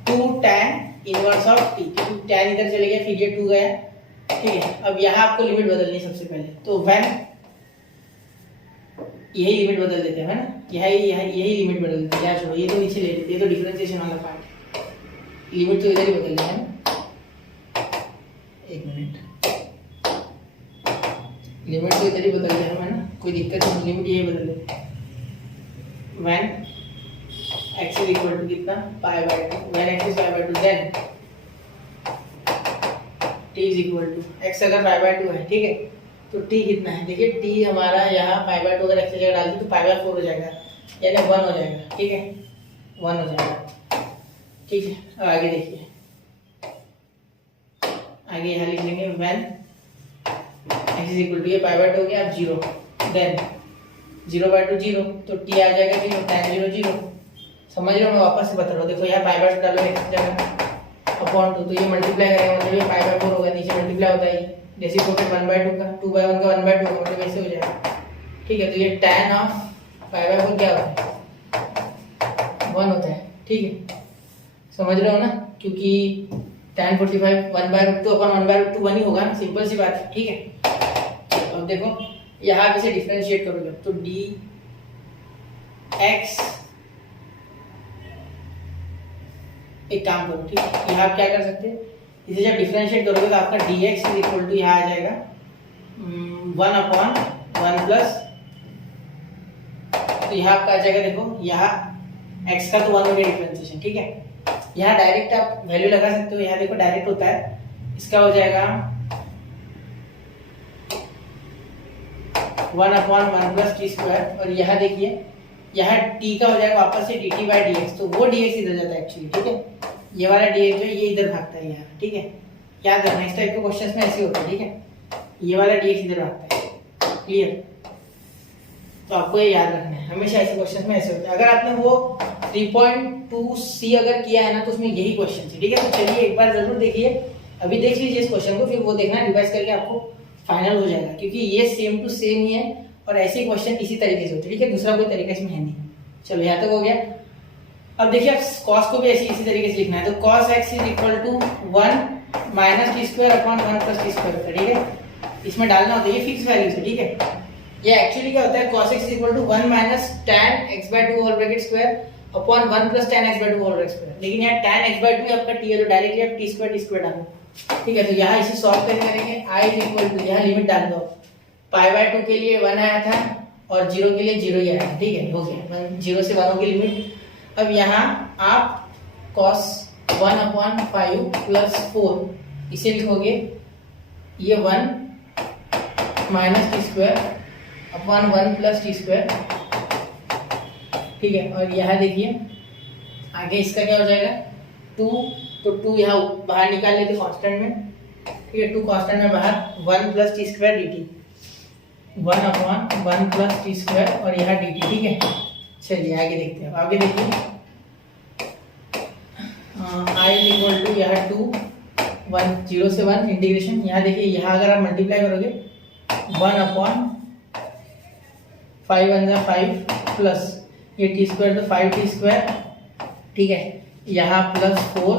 2 tan इनवर्स ऑफ t, क्योंकि tan इधर चले गया फिर ये 2 गया, ठीक है। अब यहाँ आपको लिमिट बदलनी है सबसे पहले, तो व्हेन यही लिमिट बदल देते हैं, है ना, यही लिमिट बदल देते हैं, क्या छोड़ो, ये तो नीचे ले लेते हैं, ये तो डिफरेंशिएशन वाला पार्ट, लिमिट तो इधर ही बदल देते हैं, एक मिनट, लिमिट तो इधर ही बदल दिया है ना, कोई दिक्कत नहीं, लिमिट यही बदल देते हैं। When x is equal to कितना π/2, when x is π/2 then t is equal to x अगर π/2 है, ठीक है, तो t कितना है, देखिए t हमारा यहाँ π/2 अगर x की जगह डाल दी तो π/4 हो जाएगा, यानी 1 हो जाएगा, ठीक है, 1 हो जाएगा, ठीक है। अब आगे देखिए, आगे यहाँ लिख लेंगे when x is equal to ये π/2 हो गया, अब 0 देन 0/2 0, तो t आ जाएगा 0, tan 0 0, समझ रहे हो, मैं वापस से बता रहा हूँ। देखो यहाँ π/2 डालो x जगह अपॉन 2, तो ये मल्टीप्लाई करेंगे मतलब ये π/4 होगा, नीचे मल्टीप्लाई होता है, रेसिप्रोकेट 1/2 का 2/1 का 1/2 होगा, मतलब ऐसे हो जाएगा, ठीक है। तो ये tan ऑफ π/4 क्या होता है, 1 होता है, ठीक है, समझ रहे हो ना, क्योंकि tan 45 1/2 अपन 1/2 1 ही होगा ना, सिंपल सी बात है, ठीक है। अब देखो यहाँ आप इसे डिफरेंशिएट करोगे तो dx, एक काम करो, ठीक है, यहाँ आप क्या कर सकते हैं, इसे जब डिफरेंशिएट करोगे तो आपका dx इज इक्वल टू यहाँ आ जाएगा 1/1 प्लस, तो यहाँ आपका आ जाएगा, देखो यहाँ x का तो 1 हो गया डिफरेंशिएशन, ठीक है, यहाँ डायरेक्ट आप वैल्यू लगा सकते हो, यहाँ देखो डायरेक्ट होता है, इसका हो जाएगा 1/1 + t², और यहाँ देखिए यहाँ t का हो जाएगा वापस से dt/dx, तो वो dx इधर जाता है एक्चुअली, ठीक है। ये वाला dx जो ये इधर भागता है यहाँ, ठीक है। याद रखना इस टाइप के क्वेश्चंस में ऐसे होता है, ठीक है। ये वाला dx इधर भागता है, क्लियर। तो आपको ये याद रखना है, हमेशा ऐसे क्वेश्चंस में ऐसे होता है। अगर आपने वो 3.2c अगर किया है ना तो उसमें यही क्वेश्चन है, ठीक है। तो चलिए एक बार जरूर देखिए, अभी देख लीजिए इस क्वेश्चन को, फिर वो देखना रिवाइज करके आपको फाइनल हो जाएगा, क्योंकि ये सेम टू सेम ही है और ऐसे ही क्वेश्चन इसी तरीके से होते हैं, ठीक है। दूसरा कोई तरीका इसमें है नहीं। चलो यहाँ तक हो गया। अब देखिए आप cos को भी इसी तरीके से लिखना है, तो cos x = 1 - t²/1 + t², ठीक है। इसमें डालना होता है, ये फिक्स वैल्यू है, ठीक है। ये एक्चुअली क्या होता है, cos x = 1 - tan x/2 (1 + tan x/2), लेकिन यहाँ tan x/2 आपका t है तो डायरेक्टली आप t² डालो, ठीक है। तो यहाँ इसे सॉल्व करेंगे, i यहाँ लिमिट डाल दो, π/2 के लिए 1 आया था और 0 के लिए 0 ही आया था, ठीक है। हो गया 0 से 1 होगी लिमिट। अब यहाँ आप cos 1/5 + 4 इसे लिखोगे, ये 1 - t²/1 + t², ठीक है। और यहाँ देखिए आगे इसका क्या हो जाएगा 2, तो 2 यहाँ बाहर निकाल लेते कांस्टेंट में, ठीक है। 2 कांस्टेंट में बाहर, 1 + t² dt, 1/1 + t² और यहाँ dt, ठीक है। चलिए आगे देखते हैं। आगे देखिए i = यहाँ 2 1 0 से 1 इंटीग्रेशन, यहाँ देखिए यहाँ अगर आप मल्टीप्लाई करोगे 1/5 × 5 प्लस ये t² तो 5t², ठीक है। यहाँ +4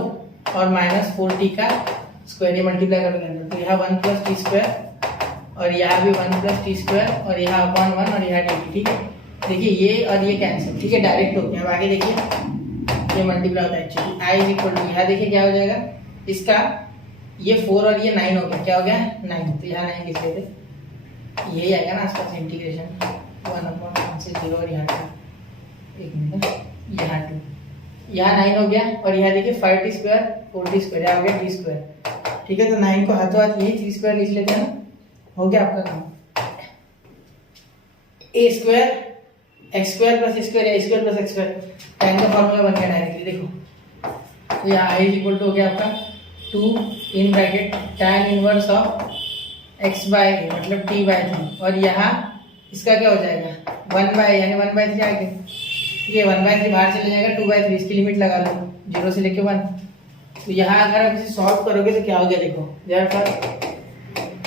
और -4t का स्क्वायर, ये मल्टीप्लाई करोगे अंदर, तो यहाँ 1 + t² और यहाँ भी 1 + t² और यहाँ 1 और यहाँ dt, ठीक है। देखिए ये और ये कैंसिल, ठीक है, डायरेक्ट हो गया। अब आगे देखिए ये मल्टीप्लाई होता है एक्चुअली, i = यहाँ देखिए क्या हो जाएगा इसका, ये 4 और ये 9 हो गया, क्या हो गया 9, तो यहाँ 9 लिख लेते, यही आएगा ना आसपास इंटीग्रेशन 1/1 से 0 और यहाँ 1 मिनट, यहाँ 2, यहाँ 9 हो गया और यहाँ देखिए 5t² 4t², यहाँ हो गया t², ठीक है। तो 9 को हाथों हाथ यही 3² लिख लेते हैं ना, हो गया आपका काम। a² x² + a² या a² + x², tan का फॉर्मूला बन गया डायरेक्टली, देखो। तो यहाँ i = हो गया आपका 2 tan 1 x/a मतलब t/3, और यहाँ इसका क्या हो जाएगा 1/, यानी 1/3 आ गया, ये 1/3 बाहर चले जाएगा, 2/3 इसकी लिमिट लगा लो 0 से लेके 1। तो यहाँ अगर आप इसे सॉल्व करोगे तो क्या हो गया, देखो therefore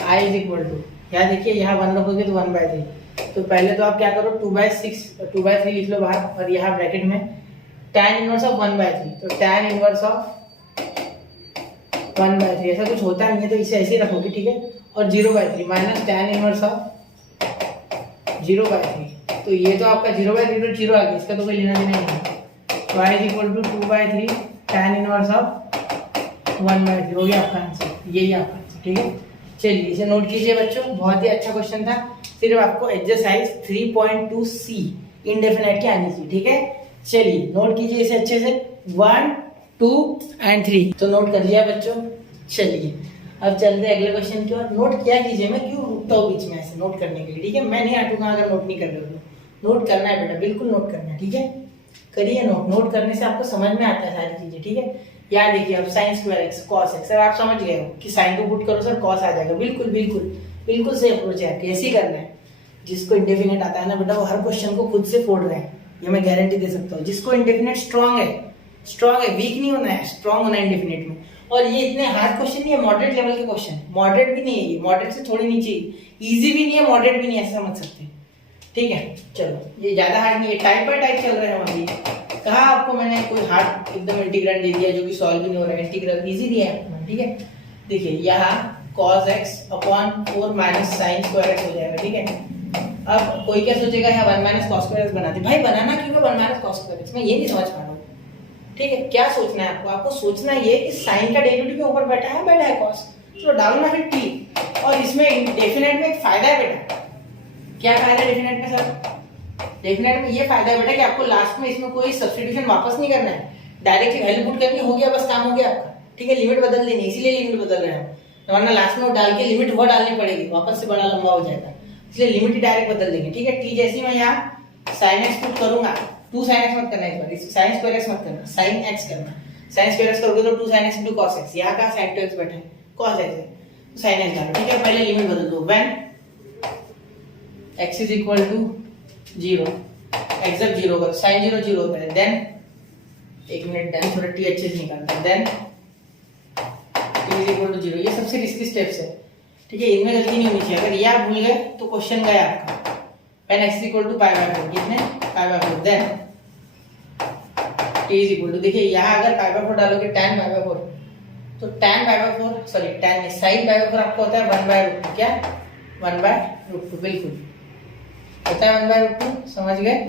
i = यहाँ देखिए यहाँ 1 रखोगे तो 1/3, तो पहले तो आप क्या करो 2/3 लिख लो बाहर, और यहाँ ब्रैकेट में tan 1 ऑफ 1/3, तो tan 1 ऑफ 1/3 ऐसा कुछ होता नहीं है तो इसे ऐसे ही रखोगे, ठीक है। और 0/3 माइनस tan 1 ऑफ 0/3, तो ये तो आपका 0/3 तो 0 आ गया, इसका तो कोई लेना देना नहीं है। तो i = 2/3 tan 1 ऑफ 1/3 हो गया आपका आंसर, यही आपका आंसर, ठीक है। चलिए इसे नोट कीजिए बच्चों, बहुत ही अच्छा क्वेश्चन था। सिर्फ आपको एक्सरसाइज 3.2c इंडेफिनेट की आनी चाहिए, ठीक है। चलिए नोट कीजिए इसे अच्छे से, 1 2 और 3 तो नोट कर लिया बच्चों। चलिए अब चलते हैं अगले क्वेश्चन की ओर। नोट क्या कीजिए, मैं क्यों रुकता हूँ बीच में ऐसे नोट करने के लिए, ठीक है। मैं नहीं हटूंगा अगर नोट नहीं कर रहे हो तो। नोट करना है बेटा, बिल्कुल नोट करना है, ठीक है। करिए नोट, नोट करने से आपको समझ में आता है सारी चीजें, ठीक है। याद देखिए अब sin² x cos x, sir आप समझ गए हो कि साइन को पुट करो सर cos आ जाएगा, बिल्कुल बिल्कुल बिल्कुल से अप्रोच है, कैसे ही करना है। जिसको इंडेफिनेट आता है ना बेटा वो हर क्वेश्चन को खुद से फोड़ रहे हैं, ये मैं गारंटी दे सकता हूँ। जिसको इंडेफिनेट स्ट्रांग है, वीक नहीं होना है, स्ट्रांग होना है इंडेफिनेट में। और ये इतने हार्ड क्वेश्चन नहीं है, मॉडरेट लेवल के क्वेश्चन, मॉडरेट भी नहीं है ये, मॉडरेट से थोड़ी नीचे, इजी भी नहीं है मॉडरेट भी नहीं है, ऐसे समझ सकते हैं, ठीक है। चलो ये ज्यादा हार्ड नहीं है, टाइप बाय टाइप चल रहे हैं अभी। कहा आपको मैंने कोई हार्ड एकदम इंटीग्रल दे दिया जो कि सॉल्व भी नहीं हो रहा है, इंटीग्रल इजी दिया है आपको, ठीक है। देखिए यहाँ cos x upon 4 minus sin square x हो जाएगा, ठीक है। अब कोई क्या सोचेगा यहाँ 1 माइनस cos स्क्वायर x बना दे, भाई बनाना क्यों है 1 माइनस cos स्क्वायर x, मैं ये नहीं समझ पा रहा हूँ, ठीक है। क्या सोचना है आपको, आपको सोचना ये कि sin का डेरिवेटिव के ऊपर बैठा है cos, तो डालना फिर t। और इसमें डेफिनेट में एक फायदा है बेटा, क्या फायदा है डेफिनेट में सर, डेफिनेट में ये फायदा है बेटा कि आपको लास्ट में इसमें कोई सब्स्टिट्यूशन वापस नहीं करना है, डायरेक्टली वैल्यू पुट करनी, हो गया बस, काम हो गया आपका, ठीक है। लिमिट बदल देनी, इसीलिए लिमिट बदल रहे हैं, वरना लास्ट में डाल के लिमिट वो डालनी पड़ेगी, वापस से बड़ा लंबा हो जाएगा। इसलिए लिमिट डायरेक्ट बदल देंगे, ठीक है। टी जैसी मैं यहाँ साइन एक्स पुट करूंगा, 2 साइन एक्स मत करना, इस बार साइन स्क्वायर एक्स मत करना, साइन एक्स करना। साइन स्क्वायर एक्स करोगे तो 2 sine x into cos x, यहाँ का साइन 2x बैठा है, कॉस एक्स है तो साइन एक्स डालो, ठीक है। पहले लिमिट बदल दो, when x is equal to 0, x जब 0 होगा साइन 0 0 होता है, देन एक मिनट, देन थोड़ा टी अच्छे से निकालते हैं, then t is equal to 0। ये सबसे रिस्की स्टेप्स है, ठीक है, इनमें गलती नहीं होनी चाहिए। अगर ये आप भूल गए तो क्वेश्चन गया आपका। When x is equal to pi by 4, कितने pi by 4, then t is equal to, देखिए यहाँ अगर पाई बाय 4 डालोगे tan पाई बाय 4, तो tan pi by 4 sorry tan sin pi by 4 आपको होता है 1 बाय रूट टू, क्या 1 बाय रूट टू, बिल्कुल होता है 1 बाय रूट टू, समझ गए,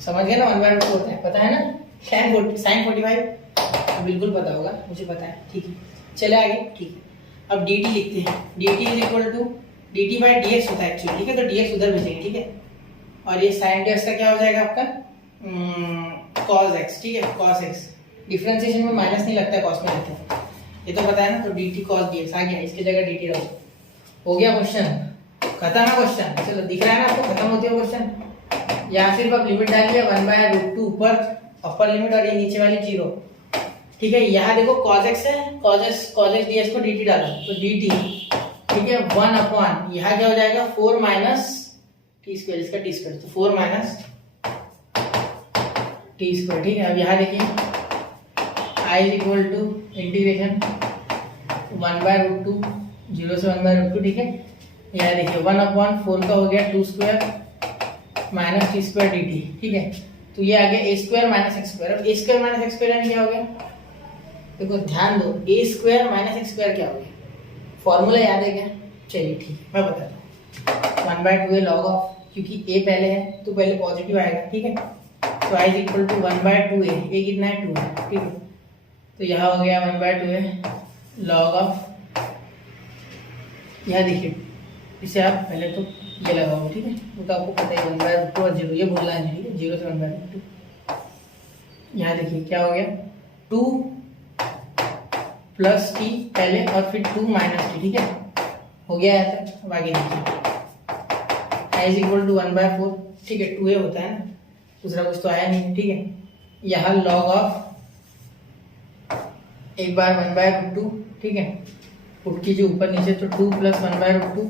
समझ गए ना, 1 बाय रूट टू होता है, पता है ना। tan sin 45 बिल्कुल पता होगा, मुझे पता है, ठीक है। चले आगे, ठीक है। अब dt लिखते हैं, dt is equal to dt by dx होता है एक्चुअली, ठीक है, तो dx उधर भेजेंगे, ठीक है। और ये sin dx का क्या हो जाएगा आपका cos x, ठीक है, cos x। डिफरेंशिएशन में माइनस नहीं लगता है, cos में लगता है, ये तो पता है ना। तो dt cos dx आ गया, इसकी जगह dt रखो, हो गया क्वेश्चन खत्म है। क्वेश्चन चलो दिख रहा है ना आपको, खत्म होती है क्वेश्चन। यहाँ सिर्फ आप लिमिट डालिए 1 बाय रूट टू ऊपर अपर लिमिट, और ये नीचे वाली 0, ठीक है। यहाँ देखो cos x है, cos x ds को dt डालो तो dt, ठीक है, 1 अपॉन यहाँ क्या हो जाएगा 4 माइनस टी स्क्वायर, इसका टी स्क्वायर, तो 4 माइनस टी स्क्वायर, ठीक है। अब यहाँ देखिए i is equal to integration 1 by root two 0 से 1 बाय रूट टू, ठीक है। यहाँ देखिए 1 अपॉन 4 का हो गया 2 square minus T square dt, ठीक है। तो ये आ गया a square minus x square. अब a square minus x square क्या हो गया, देखो ध्यान दो, a square minus x square क्या हो गया, फॉर्मूला याद है क्या, चलिए ठीक है मैं बताता हूँ। 1 बाय 2 लॉग ऑफ, क्योंकि a पहले है तो पहले पॉजिटिव आएगा, ठीक है। तो i is equal to 1 by 2a, a कितना है 2 है, ठीक है। तो यहाँ हो गया 1 बाय 2a लॉग ऑफ, यहाँ देखिए इसे आप पहले तो ये लगाओ, ठीक है, वो तो आपको पता है 1 बाय रूट टू और 0, ये भूलना है, ठीक है, 0 से 1 बाय रूट टू। यहाँ देखिए क्या हो गया 2 प्लस टी पहले और फिर 2 माइनस टी, ठीक है, हो गया यहाँ तक। अब आगे देखिए i is equal to 1 by 4, ठीक है, 2a होता है ना, दूसरा कुछ तो आया नहीं, ठीक है। यहाँ लॉग ऑफ एक बार 1 बाय रूट टू, ठीक है, पुट कीजिए ऊपर नीचे, तो 2 plus 1 by root two,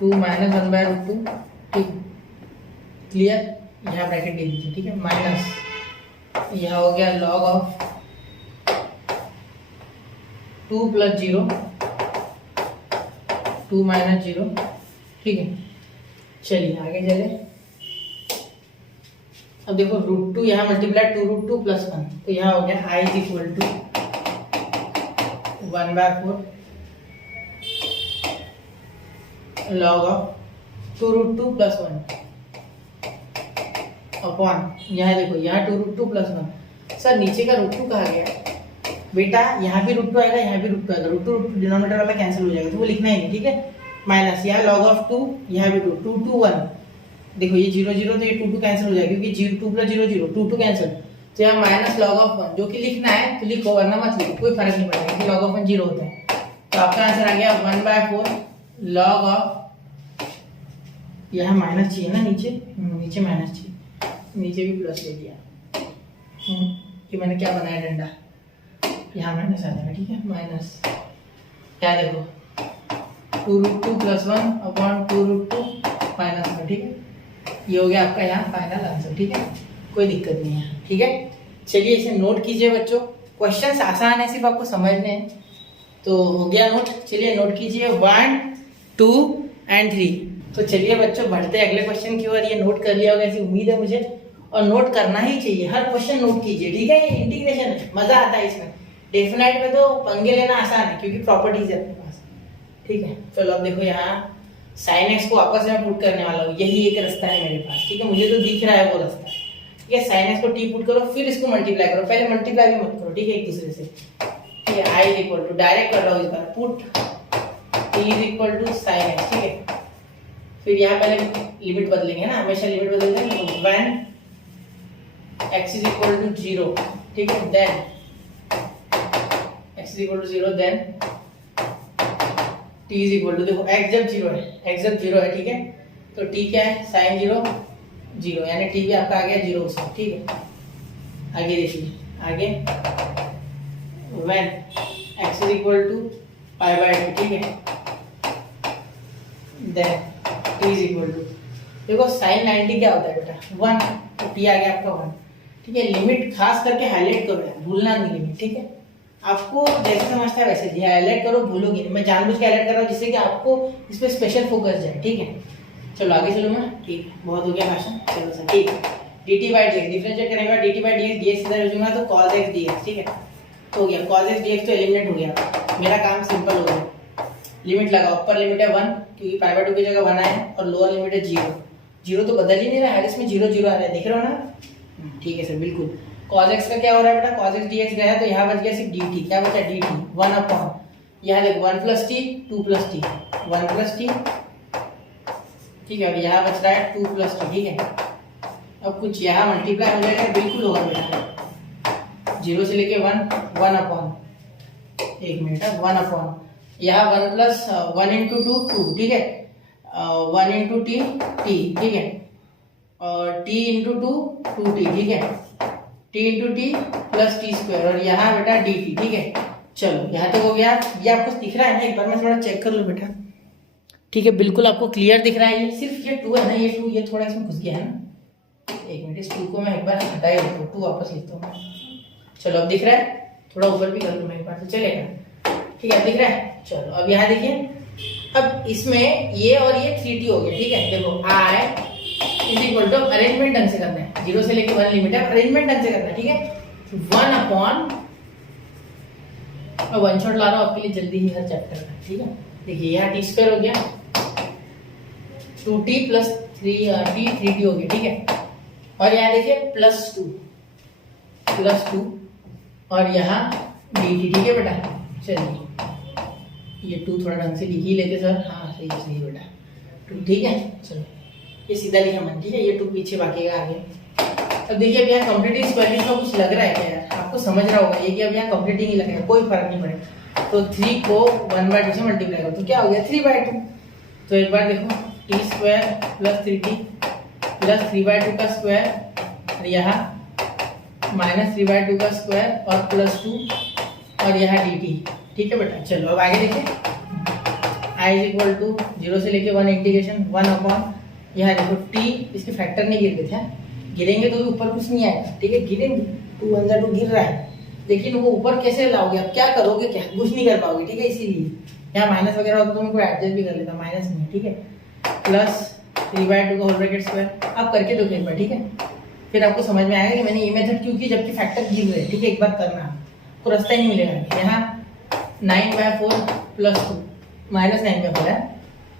2 minus 1 by root two, ठीक, क्लियर। यहाँ ब्रैकेट दे दीजिए, ठीक है, माइनस यहाँ हो गया लॉग ऑफ 2 प्लस 0, 2 माइनस 0, ठीक है। चलिए आगे चले। अब देखो रूट टू यहाँ मल्टीप्लाई 2 रूट टू प्लस 1, तो यहाँ हो गया i is equal to 1 by 4 log of 2 root two plus 1 upon, यहाँ देखो यहाँ 2 रूट टू प्लस 1। सर नीचे का रूट टू कहा गया बेटा, यहाँ भी रूट टू आएगा, यहाँ भी रूट टू आएगा, रूट टू डिनोमिनेटर वाला कैंसिल हो जाएगा, तो वो लिखना ही नहीं, ठीक है। माइनस यहाँ लॉग ऑफ 2, यहाँ भी 2 2 1, देखो ये 0 0 तो ये 2 2 कैंसिल हो जाएगा, क्योंकि 2 प्लस 0 0 2 2 कैंसिल, तो यहाँ माइनस लॉग ऑफ 1, जो कि लिखना है तो लिखो वरना मत लिखो, कोई फर्क नहीं पड़ेगा, क्योंकि लॉग ऑफ 1 0 होता है। तो आपका आंसर आ गया 1 बाय 4 लॉग ऑफ, यहाँ माइनस चाहिए ना, नीचे माइनस चाहिए, नीचे भी प्लस ले दिया, कि मैंने क्या बनाया डंडा, यहाँ माइनस आ जाएगा, ठीक है, माइनस क्या देखो 2 root two plus 1 upon 2 root two minus 1, ठीक है। ये हो गया आपका यहाँ फाइनल आंसर, ठीक है, कोई दिक्कत नहीं है, ठीक है। चलिए इसे नोट कीजिए बच्चों, क्वेश्चंस आसान है, सिर्फ आपको समझने हैं, तो हो गया नोट। चलिए नोट कीजिए 1 2 एंड 3। तो चलिए बच्चों बढ़ते हैं अगले क्वेश्चन की ओर। ये नोट कर लिया होगा ऐसी उम्मीद है मुझे, और नोट करना ही चाहिए, हर क्वेश्चन नोट कीजिए, ठीक है। ये इंटीग्रेशन है, मजा आता है इसमें, डेफिनेट में तो पंगे लेना आसान है क्योंकि प्रॉपर्टीज है अपने पास, ठीक है। चलो अब देखो यहाँ साइन एक्स को आपस में पुट करने वाला हूँ, यही एक रास्ता है मेरे पास, ठीक है, मुझे तो दिख रहा है वो रास्ता, ठीक है। साइन एक्स को टी पुट करो, फिर इसको मल्टीप्लाई करो, पहले मल्टीप्लाई भी मत करो, ठीक है, एक दूसरे से, ठीक है। I is equal to, direct कर रहा हूँ इस बार, put t is equal to sine x, ठीक है। फिर यहाँ पहले लिमिट बदलेंगे ना, हमेशा लिमिट बदलते हैं, when x is equal to 0, ठीक है, then x is equal to 0, then t is equal to, देखो एक्स जब जीरो है, एक्स जब जीरो है, ठीक है, तो टी क्या है, साइन जीरो जीरो, यानी टी भी आपका आ गया जीरो से, ठीक है। आगे देखिए, आगे when x is equal to pi by two, ठीक है, then t is equal to, देखो साइन 90 क्या होता है बेटा, 1, तो टी आ गया आपका 1, ठीक है। लिमिट खास करके हाईलाइट करो यार, भूलना नहीं लिमिट, ठीक है। आपको जैसे समझता है वैसे हाईलाइट करो, भूलोगे नहीं। मैं जानबूझ के हाईलाइट कर रहा हूँ जिससे कि आपको इस पे स्पेशल फोकस जाए, ठीक है। चलो आगे चलो मैं, ठीक है, बहुत हो गया भाषण, चलो सर, ठीक है। dt by D x differentiate करेंगे, dt by D x, D x इधर हो जाएगा तो cos x dx, ठीक है, हो गया cos x dx, तो एलिमिनेट हो गया, मेरा काम सिंपल हो गया। लिमिट लगाओ, ऊपर लिमिट है 1 क्योंकि पाई बाय 2 की जगह 1 आया, और लोअर लिमिट है 0, 0 तो बदल ही नहीं रहा है, इसमें 0 0 आ रहा है, देख रहे हो ना, ठीक है सर, बिल्कुल। cos x का क्या हो रहा है बेटा, cos x dx गया तो यहाँ बच गया सिर्फ dt, क्या बचा dt 1 अपॉन, यहाँ देखो 1 plus T 2 plus T 1 plus T, ठीक है, और यहाँ बच रहा है 2 प्लस टी, ठीक है। अब कुछ यहाँ मल्टीप्लाई हो जाएगा, बिल्कुल होगा बेटा, 0 से लेके 1 1 अपॉन, एक मिनट, 1 अपॉन, यहाँ 1 प्लस 1 इंटू 2 2, ठीक है, 1 इंटू टी टी, ठीक है, और टी इंटू 2 2 टी, ठीक है, T into T plus t square, और यहाँ बेटा डी टी, ठीक है। चलो यहाँ तक हो गया, ये आपको दिख रहा है ना, एक बार मैं थोड़ा चेक कर लो बेटा, ठीक है, बिल्कुल आपको क्लियर दिख रहा है। ये सिर्फ ये 2 है ना, ये 2 ये थोड़ा इसमें घुस गया है ना, एक मिनट, इस 2 को मैं एक बार हटा ही देता हूँ, 2 वापस लिखता हूँ। चलो अब दिख रहा है, थोड़ा ऊपर भी कर लूँ मैं एक बार तो चलेगा, ठीक है, अब दिख रहा है। चलो अब यहाँ देखिए, अब इसमें ये और ये 3t हो गया, ठीक है, देखो i is equal to, arrangement ढंग से करना है, 0 से लेके 1 लिमिट है, अरेंजमेंट ढंग से करना है, ठीक है, 1 अपॉन, मैं वन शॉट ला रहा हूँ आपके लिए जल्दी ही हर चैप्टर में, ठीक है। देखिए यहाँ टी स्क्वायर हो गया, 2t प्लस 3t हो गया, ठीक है, और यहाँ देखिए प्लस 2 और यहाँ dt, ठीक है बेटा। चलिए ये 2 थोड़ा ढंग से लिख ही लेते सर, हाँ सही बेटा, 2, ठीक है। चलो ये सीधा लिखा मन, ठीक है, ये 2 पीछे बाकी का आगे। अब देखिए अब यहाँ कंप्लीटिंग स्क्वायरिंग का कुछ लग रहा है क्या यार, आपको समझ रहा होगा ये कि अब यहाँ कंप्लीटिंग ही लगेगा, कोई फर्क नहीं पड़ेगा। तो 3 को 1/2 से मल्टीप्लाई करो तो क्या हो गया 3/2, तो एक बार देखो T square plus 3t plus 3/2 का स्क्वायर, और यहाँ माइनस 3/2 का स्क्वायर और प्लस 2, और यहाँ dt, ठीक है बेटा। चलो अब आगे देखिए, i इज इक्वल टू 0 से लेके 1 इंटीग्रेशन 1 अपॉन, यहाँ देखो t, इसके फैक्टर नहीं गिर गए थे, गिरेंगे तो भी ऊपर कुछ नहीं आएगा, ठीक है, गिरेंगे 2 1 2 गिर रहा है, लेकिन वो ऊपर कैसे लाओगे, आप क्या करोगे, क्या कुछ नहीं कर पाओगे, ठीक है। इसीलिए यहाँ माइनस वगैरह होता तो मैं कोई एडजस्ट भी कर लेता, माइनस नहीं, ठीक है, प्लस 3/2 का होल ब्रैकेट स्क्वायर, आप करके दो एक बार, ठीक है, फिर आपको समझ में आएगा कि मैंने ये मेथड क्यों की, जबकि फैक्टर गिर रहे, ठीक है, एक बार करना, आपको रास्ता ही नहीं मिलेगा। यहाँ 9/4 प्लस 2 माइनस 9/4 है,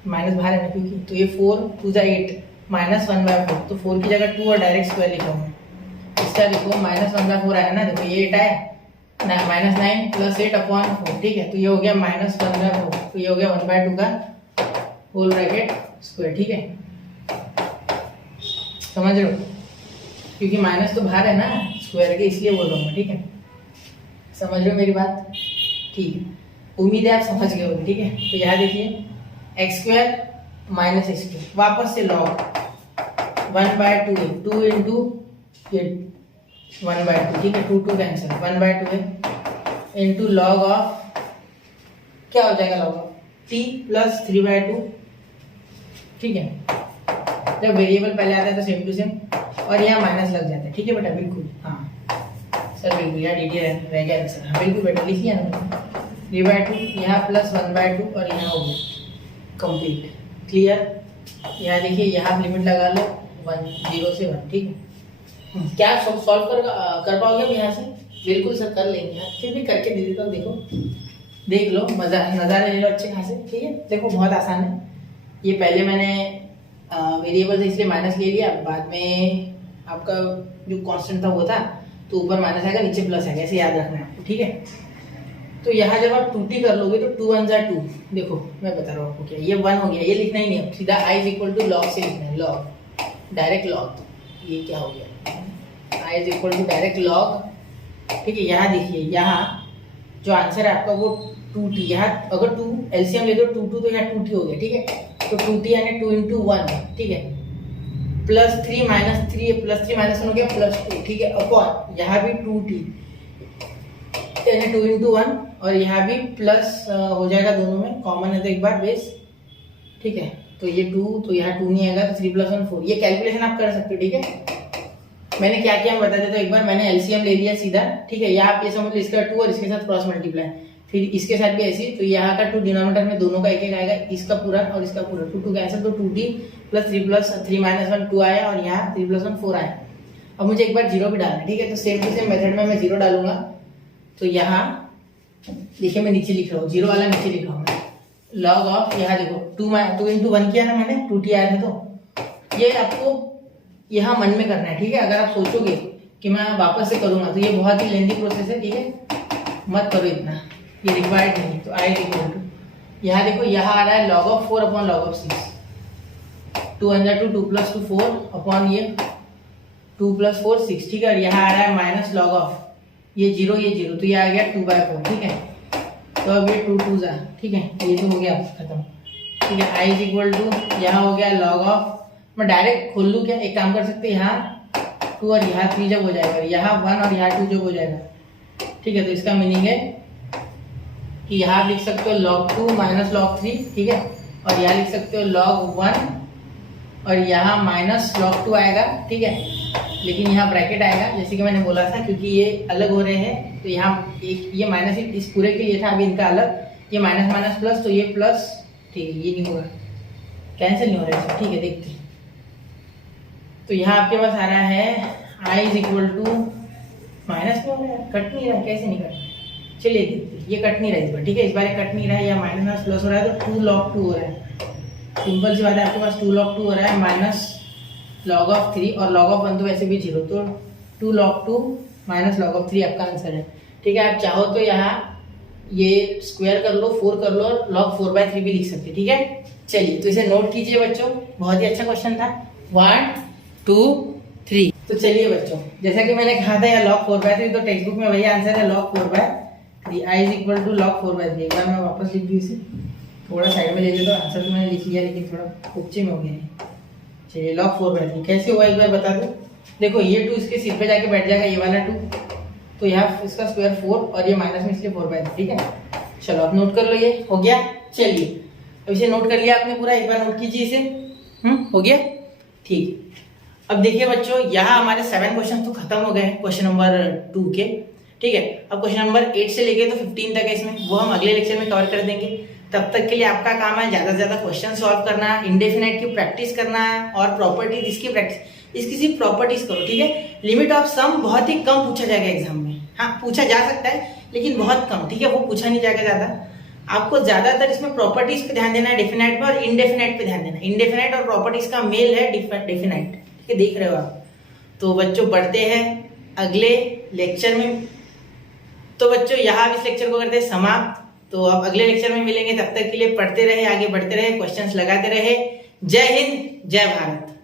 माइनस बाहर है ना क्योंकि, तो ये 4 2 8 माइनस 1/4, तो 4 की जगह 2 और डायरेक्ट स्क्वायर लिखा हूँ, इसका देखो माइनस 1/4 आया ना, देखो ये 8 है ना, माइनस 9 प्लस 8 अपॉन 4, ठीक है, तो ये हो गया माइनस 1/4, तो ये हो गया 1/2 का होल ब्रैकेट स्क्वायर, ठीक है, समझ रहे हो, क्योंकि माइनस तो बाहर है ना स्क्वायर के, इसलिए बोल रहा हूँ, ठीक है, समझ रहे हो मेरी बात, ठीक है, उम्मीद है आप समझ गए होंगे, ठीक है। तो यहाँ देखिए x square minus x square, वापस से लॉग 1/2 है, 2 इंटू 1/2, ठीक है, 2 2 कैंसिल, 1/2 है इंटू लॉग ऑफ, क्या हो जाएगा लॉग ऑफ t प्लस 3/2, ठीक है, जब वेरिएबल पहले आता है तो सेम टू सेम, और यहाँ माइनस लग जाता है, ठीक है बेटा, बिल्कुल, हाँ सर बिल्कुल, यहाँ dt रह गया सर, हाँ बिल्कुल बेटा, लिखिए ना 3/2, यहाँ प्लस 1/2 और यहाँ हो गया कंप्लीट, क्लियर। यहाँ देखिए यहाँ लिमिट लगा लो 0 से 1, ठीक है, क्या सॉल्व कर पाओगे अब यहाँ से, बिल्कुल सर कर लेंगे यार, फिर भी करके दे देता हूँ, देखो देख लो, मजा नज़ारे ले लो अच्छे खासे, ठीक है, देखो बहुत आसान है ये, पहले मैंने वेरिएबल से इसलिए माइनस ले लिया, बाद में आपका जो कांस्टेंट था वो था, तो ऊपर माइनस आएगा नीचे प्लस आएगा, ऐसे याद रखना है आपको, ठीक है। तो यहाँ जब आप 2t कर लोगे तो 2 1 2, देखो मैं बता रहा हूँ आपको क्या, ये 1 हो गया, ये लिखना ही नहीं है, सीधा i is equal to log से लिखना है, लॉग डायरेक्ट लॉग, ये क्या हो गया i is equal to direct log, ठीक है। यहाँ देखिए, यहाँ जो आंसर है आपका वो 2t, यहाँ अगर 2 एलसीएम ले दो 2 तो यहाँ 2t हो गया, ठीक है। तो 2t यानी 2 into 1, ठीक है, +3 - 3 +3 - 1 हो गया +2, ठीक है, अपॉन यहाँ भी 2t यानी 2 into 1 और यहाँ भी प्लस हो जाएगा, दोनों में कॉमन है तो एक बार बेस, ठीक है। तो ये 2 तो यहाँ 2 नहीं आएगा, तो 3 + 1 4। ये कैलकुलेशन आप कर सकते हो, ठीक है। मैंने क्या किया हम बता देता हूँ एक बार। मैंने एलसीएम ले लिया सीधा, ठीक है। यहाँ आप ये समझ लो इसका 2 और इसके साथ क्रॉस मल्टीप्लाई, फिर इसके साथ भी ऐसी, तो यहाँ का 2 डिनोमिनेटर में दोनों का एक आएगा, इसका पूरा और इसका पूरा 2 कैंसिल, तो 2t + 3 + 3 - 1 2 आया और यहाँ 3 + 1 4 आया। अब मुझे एक बार 0 भी डालना है, ठीक है। तो सेम टू सेम मेथड में मैं 0 डालूंगा। तो यहाँ देखिए मैं नीचे लिख रहा हूँ, 0 वाला नीचे लिख रहा हूँ मैं, लॉग ऑफ, यहाँ देखो 2 into 1 किया ना मैंने, 2t आया था। तो ये आपको यहाँ मन में करना है, ठीक है। अगर आप सोचोगे कि मैं वापस से करूंगा तो ये बहुत ही लेंथी प्रोसेस है, ठीक है, मत करो इतना, ये रिक्वायर्ड नहीं। तो आई इक्वल टू, यहाँ देखो यहाँ आ रहा है log of 4 upon log of 6, 2 × 2 2 + 2 4 upon ये 2 + 4 6, ठीक है। और यहाँ आ रहा है माइनस log ऑफ ये 0 ये 0, तो ये आ गया 2/4, ठीक है। तो अब ये 2 2 जा, ठीक है, ये तो हो गया खत्म, ठीक है। आई इक्वल टू यहाँ हो गया log ऑफ, मैं डायरेक्ट खोल लूँ क्या, एक काम कर सकते हैं, यहाँ 2 और यहाँ 3 जब हो जाएगा, यहाँ 1 और यहाँ 2 जब हो जाएगा, ठीक है। तो इसका मीनिंग है कि यहाँ लिख सकते हो log 2 - log 3, ठीक है। और यहाँ लिख सकते हो log 1 और यहाँ माइनस log 2 आएगा, ठीक है। लेकिन यहाँ ब्रैकेट आएगा, जैसे कि मैंने बोला था, क्योंकि ये अलग हो रहे हैं तो यहाँ एक ये माइनस इस पूरे के लिए था, अभी इनका अलग, ये माइनस माइनस प्लस, तो ये प्लस, ठीक है, ये नहीं होगा, कैंसिल नहीं हो रहा है, ठीक है। देखते हैं, तो यहाँ आपके पास आ रहा है i इक्वल टू माइनस में हो रहा है, कट नहीं रहा, कैसे नहीं कट, चलिए देखते हैं, ये कट नहीं रहा इस बार, ठीक है। इस बार ये कट नहीं रहा है, या माइनस प्लस हो रहा है, तो 2 log 2 हो रहा है, सिंपल सी बात है, आपके पास 2 log 2 हो रहा है माइनस log of 3 और log of 1 तो वैसे भी 0, तो 2 log 2 माइनस log of 3 आपका आंसर है, ठीक है। आप चाहो तो यहाँ ये स्क्वायर कर लो, 4 कर लो और log 4/3 भी लिख सकते, ठीक है। चलिए तो इसे नोट कीजिए बच्चों, बहुत ही अच्छा क्वेश्चन था, 1 2 3। तो चलिए बच्चों, जैसा कि मैंने कहा था यहाँ log 4/3, तो टेक्स्ट बुक में वही आंसर है, log 4/3। I equal to log 4/3। एक बार मैं वापस लिख दूँ इसे, थोड़ा साइड में ले लेते, तो आंसर तो मैंने लिख लिया, लेकिन थोड़ा उपचे में हो गया है। चलिए log 4/3 कैसे हुआ एक बार बता दो। देखो ये 2 इसके सिर पे जाके बैठ जाएगा, ये वाला 2, तो यहाँ इसका स्क्वायर 4 और ये माइनस में इसलिए 4/3, ठीक है। चलो आप नोट कर लो, ये हो गया। चलिए अब इसे नोट कर लिया आपने पूरा, एक बार नोट कीजिए इसे, हो गया, ठीक। अब देखिए बच्चों, यहाँ हमारे 7 क्वेश्चन तो खत्म हो गए, क्वेश्चन नंबर 2 के, ठीक है। अब क्वेश्चन नंबर 8 से लेके तो 15 तक है इसमें, वो हम अगले लेक्चर में कवर कर देंगे। तब तक के लिए आपका काम है ज्यादा से ज्यादा क्वेश्चन सॉल्व करना, इंडेफिनाइट की प्रैक्टिस करना और प्रॉपर्टीज इसकी प्रैक्टिस, इसकी सिर्फ प्रॉपर्टीज करो, ठीक है। लिमिट ऑफ सम बहुत ही कम पूछा जाएगा एग्जाम में, हाँ पूछा जा सकता है लेकिन बहुत कम, ठीक है, वो पूछा नहीं जाएगा ज्यादा। आपको ज्यादातर इसमें प्रॉपर्टीज पे ध्यान देना है, डेफिनाइट पे और इनडेफिनाइट पे ध्यान देना है। इनडेफिनाइट और प्रॉपर्टीज का मेल है डेफिनाइट, ठीक है, देख रहे हो आप। तो बच्चों बढ़ते हैं अगले लेक्चर में। तो बच्चों यहाँ इस लेक्चर को करते हैं समाप्त, तो अब अगले लेक्चर में मिलेंगे, तब तक के लिए पढ़ते रहे, आगे बढ़ते रहे, क्वेश्चंस लगाते रहे। जय हिंद, जय भारत।